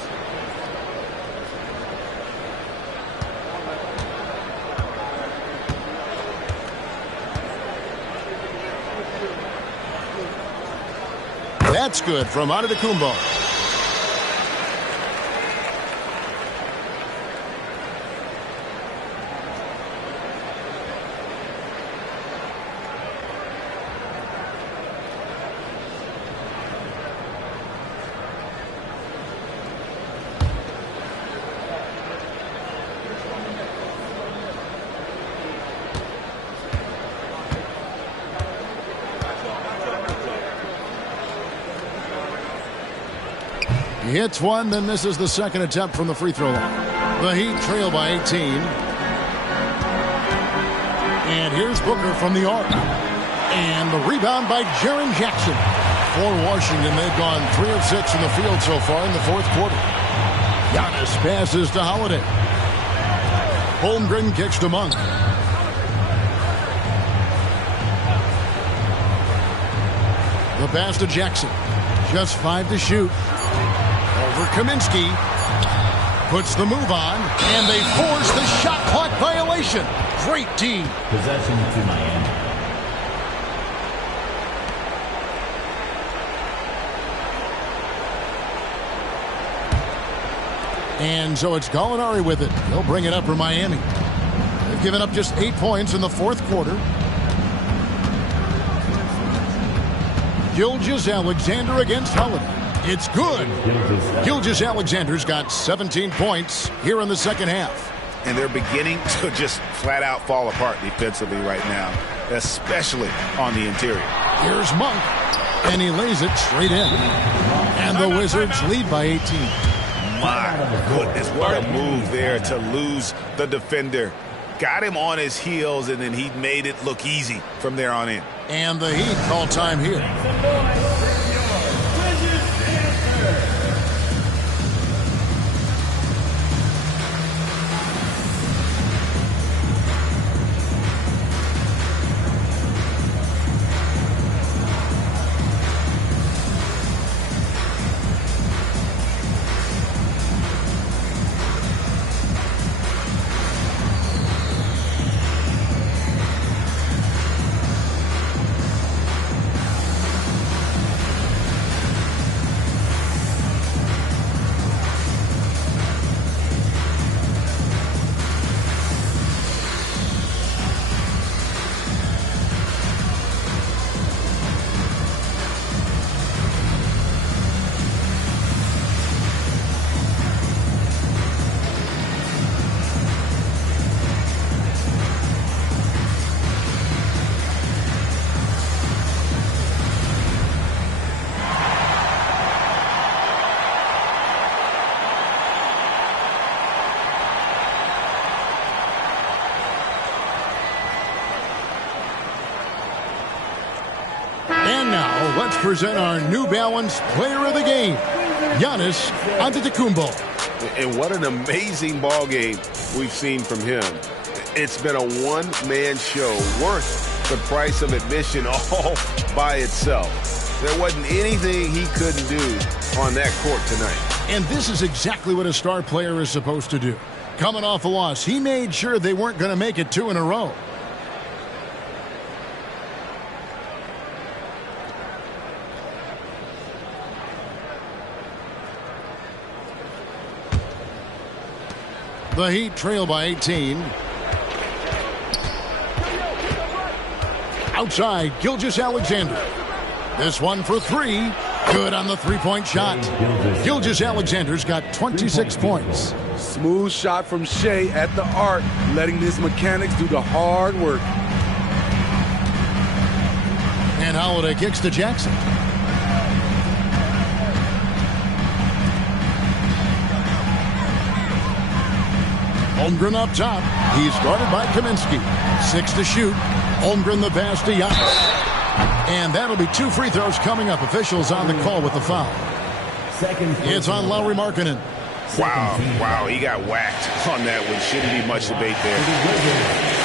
That's good from Antetokounmpo. He hits one, then misses the second attempt from the free throw line. The Heat trail by 18. And here's Booker from the arc. And the rebound by Jaren Jackson. For Washington, they've gone 3 of 6 in the field so far in the fourth quarter. Giannis passes to Holiday. Holmgren kicks to Monk. The pass to Jackson. Just 5 to shoot. Over Kaminsky. Puts the move on, and they force the shot clock violation. Great D. Possession to Miami. And so it's Gallinari with it. He'll bring it up for Miami. They've given up just 8 points in the fourth quarter. Gilgeous-Alexander against Holiday. It's good. Gilgeous-Alexander's got 17 points here in the second half. And they're beginning to just flat out fall apart defensively right now, especially on the interior. Here's Monk, and he lays it straight in. And the Wizards lead by 18. My goodness, what a move there to lose the defender. Got him on his heels, and then he made it look easy from there on in. And the Heat call time here. And now, let's present our New Balance Player of the Game, Giannis Antetokounmpo. And what an amazing ball game we've seen from him. It's been a one-man show worth the price of admission all by itself. There wasn't anything he couldn't do on that court tonight. And this is exactly what a star player is supposed to do. Coming off a loss, he made sure they weren't going to make it 2 in a row. The Heat trail by 18. Outside, Gilgeous-Alexander. This one for 3. Good on the three-point shot. Gilgeous-Alexander's got 26 points. Smooth shot from Shea at the arc, letting his mechanics do the hard work. And Holiday kicks to Jackson. Holmgren up top. He's guarded by Kaminsky. 6 to shoot. Holmgren the pass to Giannis. And that'll be 2 free throws coming up. Officials on the call with the foul. It's on Lauri Markkanen. Wow, he got whacked on that one. Shouldn't be much debate there.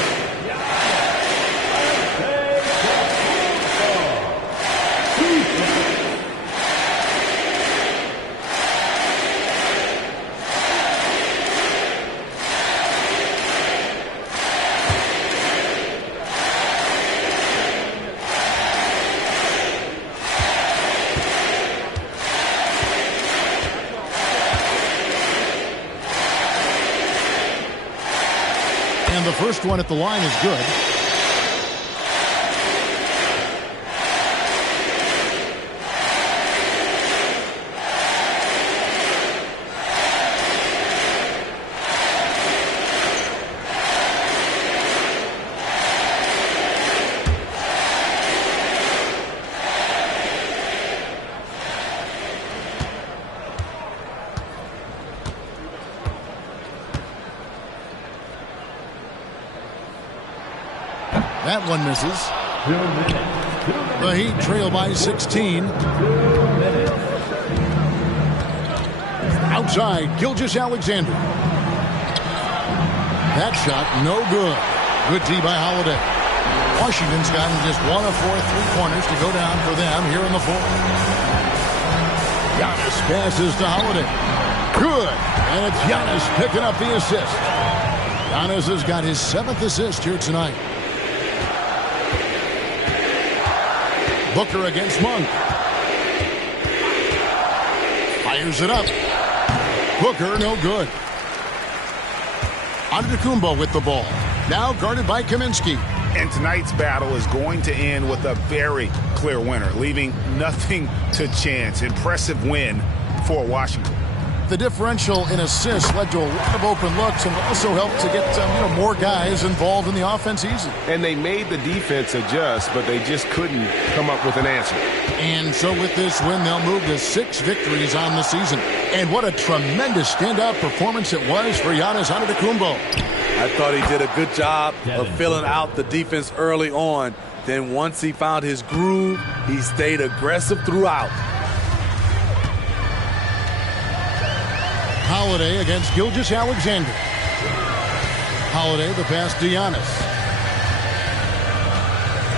And the first one at the line is good. That one misses. The Heat trail by 16. Outside, Gilgeous-Alexander. That shot, no good. Good D by Holiday. Washington's gotten just 1 of 4 three-pointers to go down for them here in the fourth. Giannis passes to Holiday. Good. And it's Giannis picking up the assist. Giannis has got his 7th assist here tonight. Booker against Monk. Fires it up. Booker, no good. Antetokounmpo with the ball. Now guarded by Kaminsky. And tonight's battle is going to end with a very clear winner, leaving nothing to chance. Impressive win for Washington. The differential in assists led to a lot of open looks and also helped to get more guys involved in the offense easy. And they made the defense adjust, but they just couldn't come up with an answer. And so with this win, they'll move to 6 victories on the season. And what a tremendous standout performance it was for Giannis Antetokounmpo. I thought he did a good job of filling out the defense early on. Then once he found his groove, he stayed aggressive throughout. Holiday against Gilgeous-Alexander. Holiday, the pass to Giannis.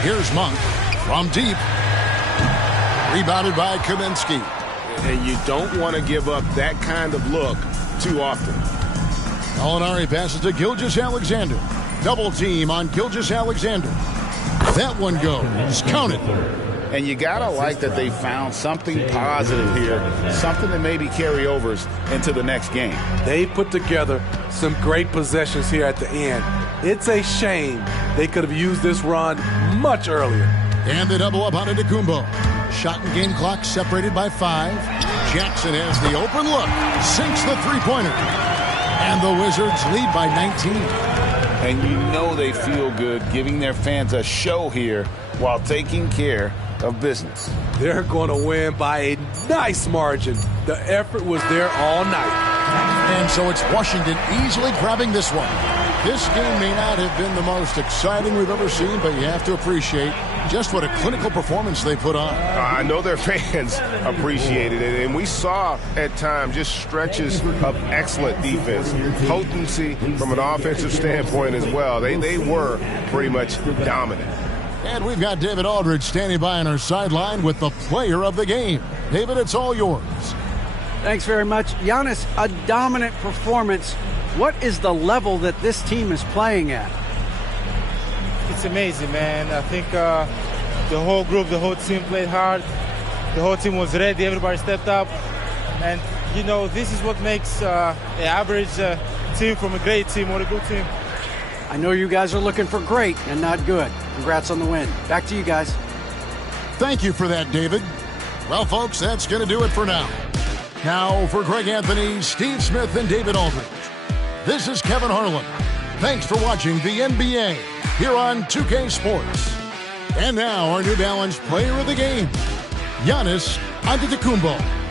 Here's Monk from deep. Rebounded by Kaminsky. And you don't want to give up that kind of look too often. Molinari passes to Gilgeous-Alexander. Double team on Gilgeous-Alexander. That one goes. Count it. And you got to like that they found something positive here, something that maybe carry overs into the next game. They put together some great possessions here at the end. It's a shame they could have used this run much earlier. And they double up on Antetokounmpo. Shot and game clock separated by 5. Jackson has the open look. Sinks the three-pointer. And the Wizards lead by 19. And you know they feel good giving their fans a show here while taking care of business. They're going to win by a nice margin. The effort was there all night. And so it's Washington easily grabbing this one. This game may not have been the most exciting we've ever seen, but you have to appreciate just what a clinical performance they put on. I know their fans appreciated it, and we saw at times just stretches of excellent defense, potency from an offensive standpoint as well. They were pretty much dominant. And we've got David Aldridge standing by on our sideline with the player of the game. David, it's all yours. Thanks very much. Giannis, a dominant performance. What is the level that this team is playing at? It's amazing, man. I think the whole group, the whole team played hard. The whole team was ready. Everybody stepped up. And, this is what makes an average team from a great team or a good team. I know you guys are looking for great and not good. Congrats on the win. Back to you guys. Thank you for that, David. Well, folks, that's going to do it for now. Now, for Greg Anthony, Steve Smith, and David Aldridge, this is Kevin Harlan. Thanks for watching the NBA here on 2K Sports. And now, our New Balance player of the game, Giannis Antetokounmpo.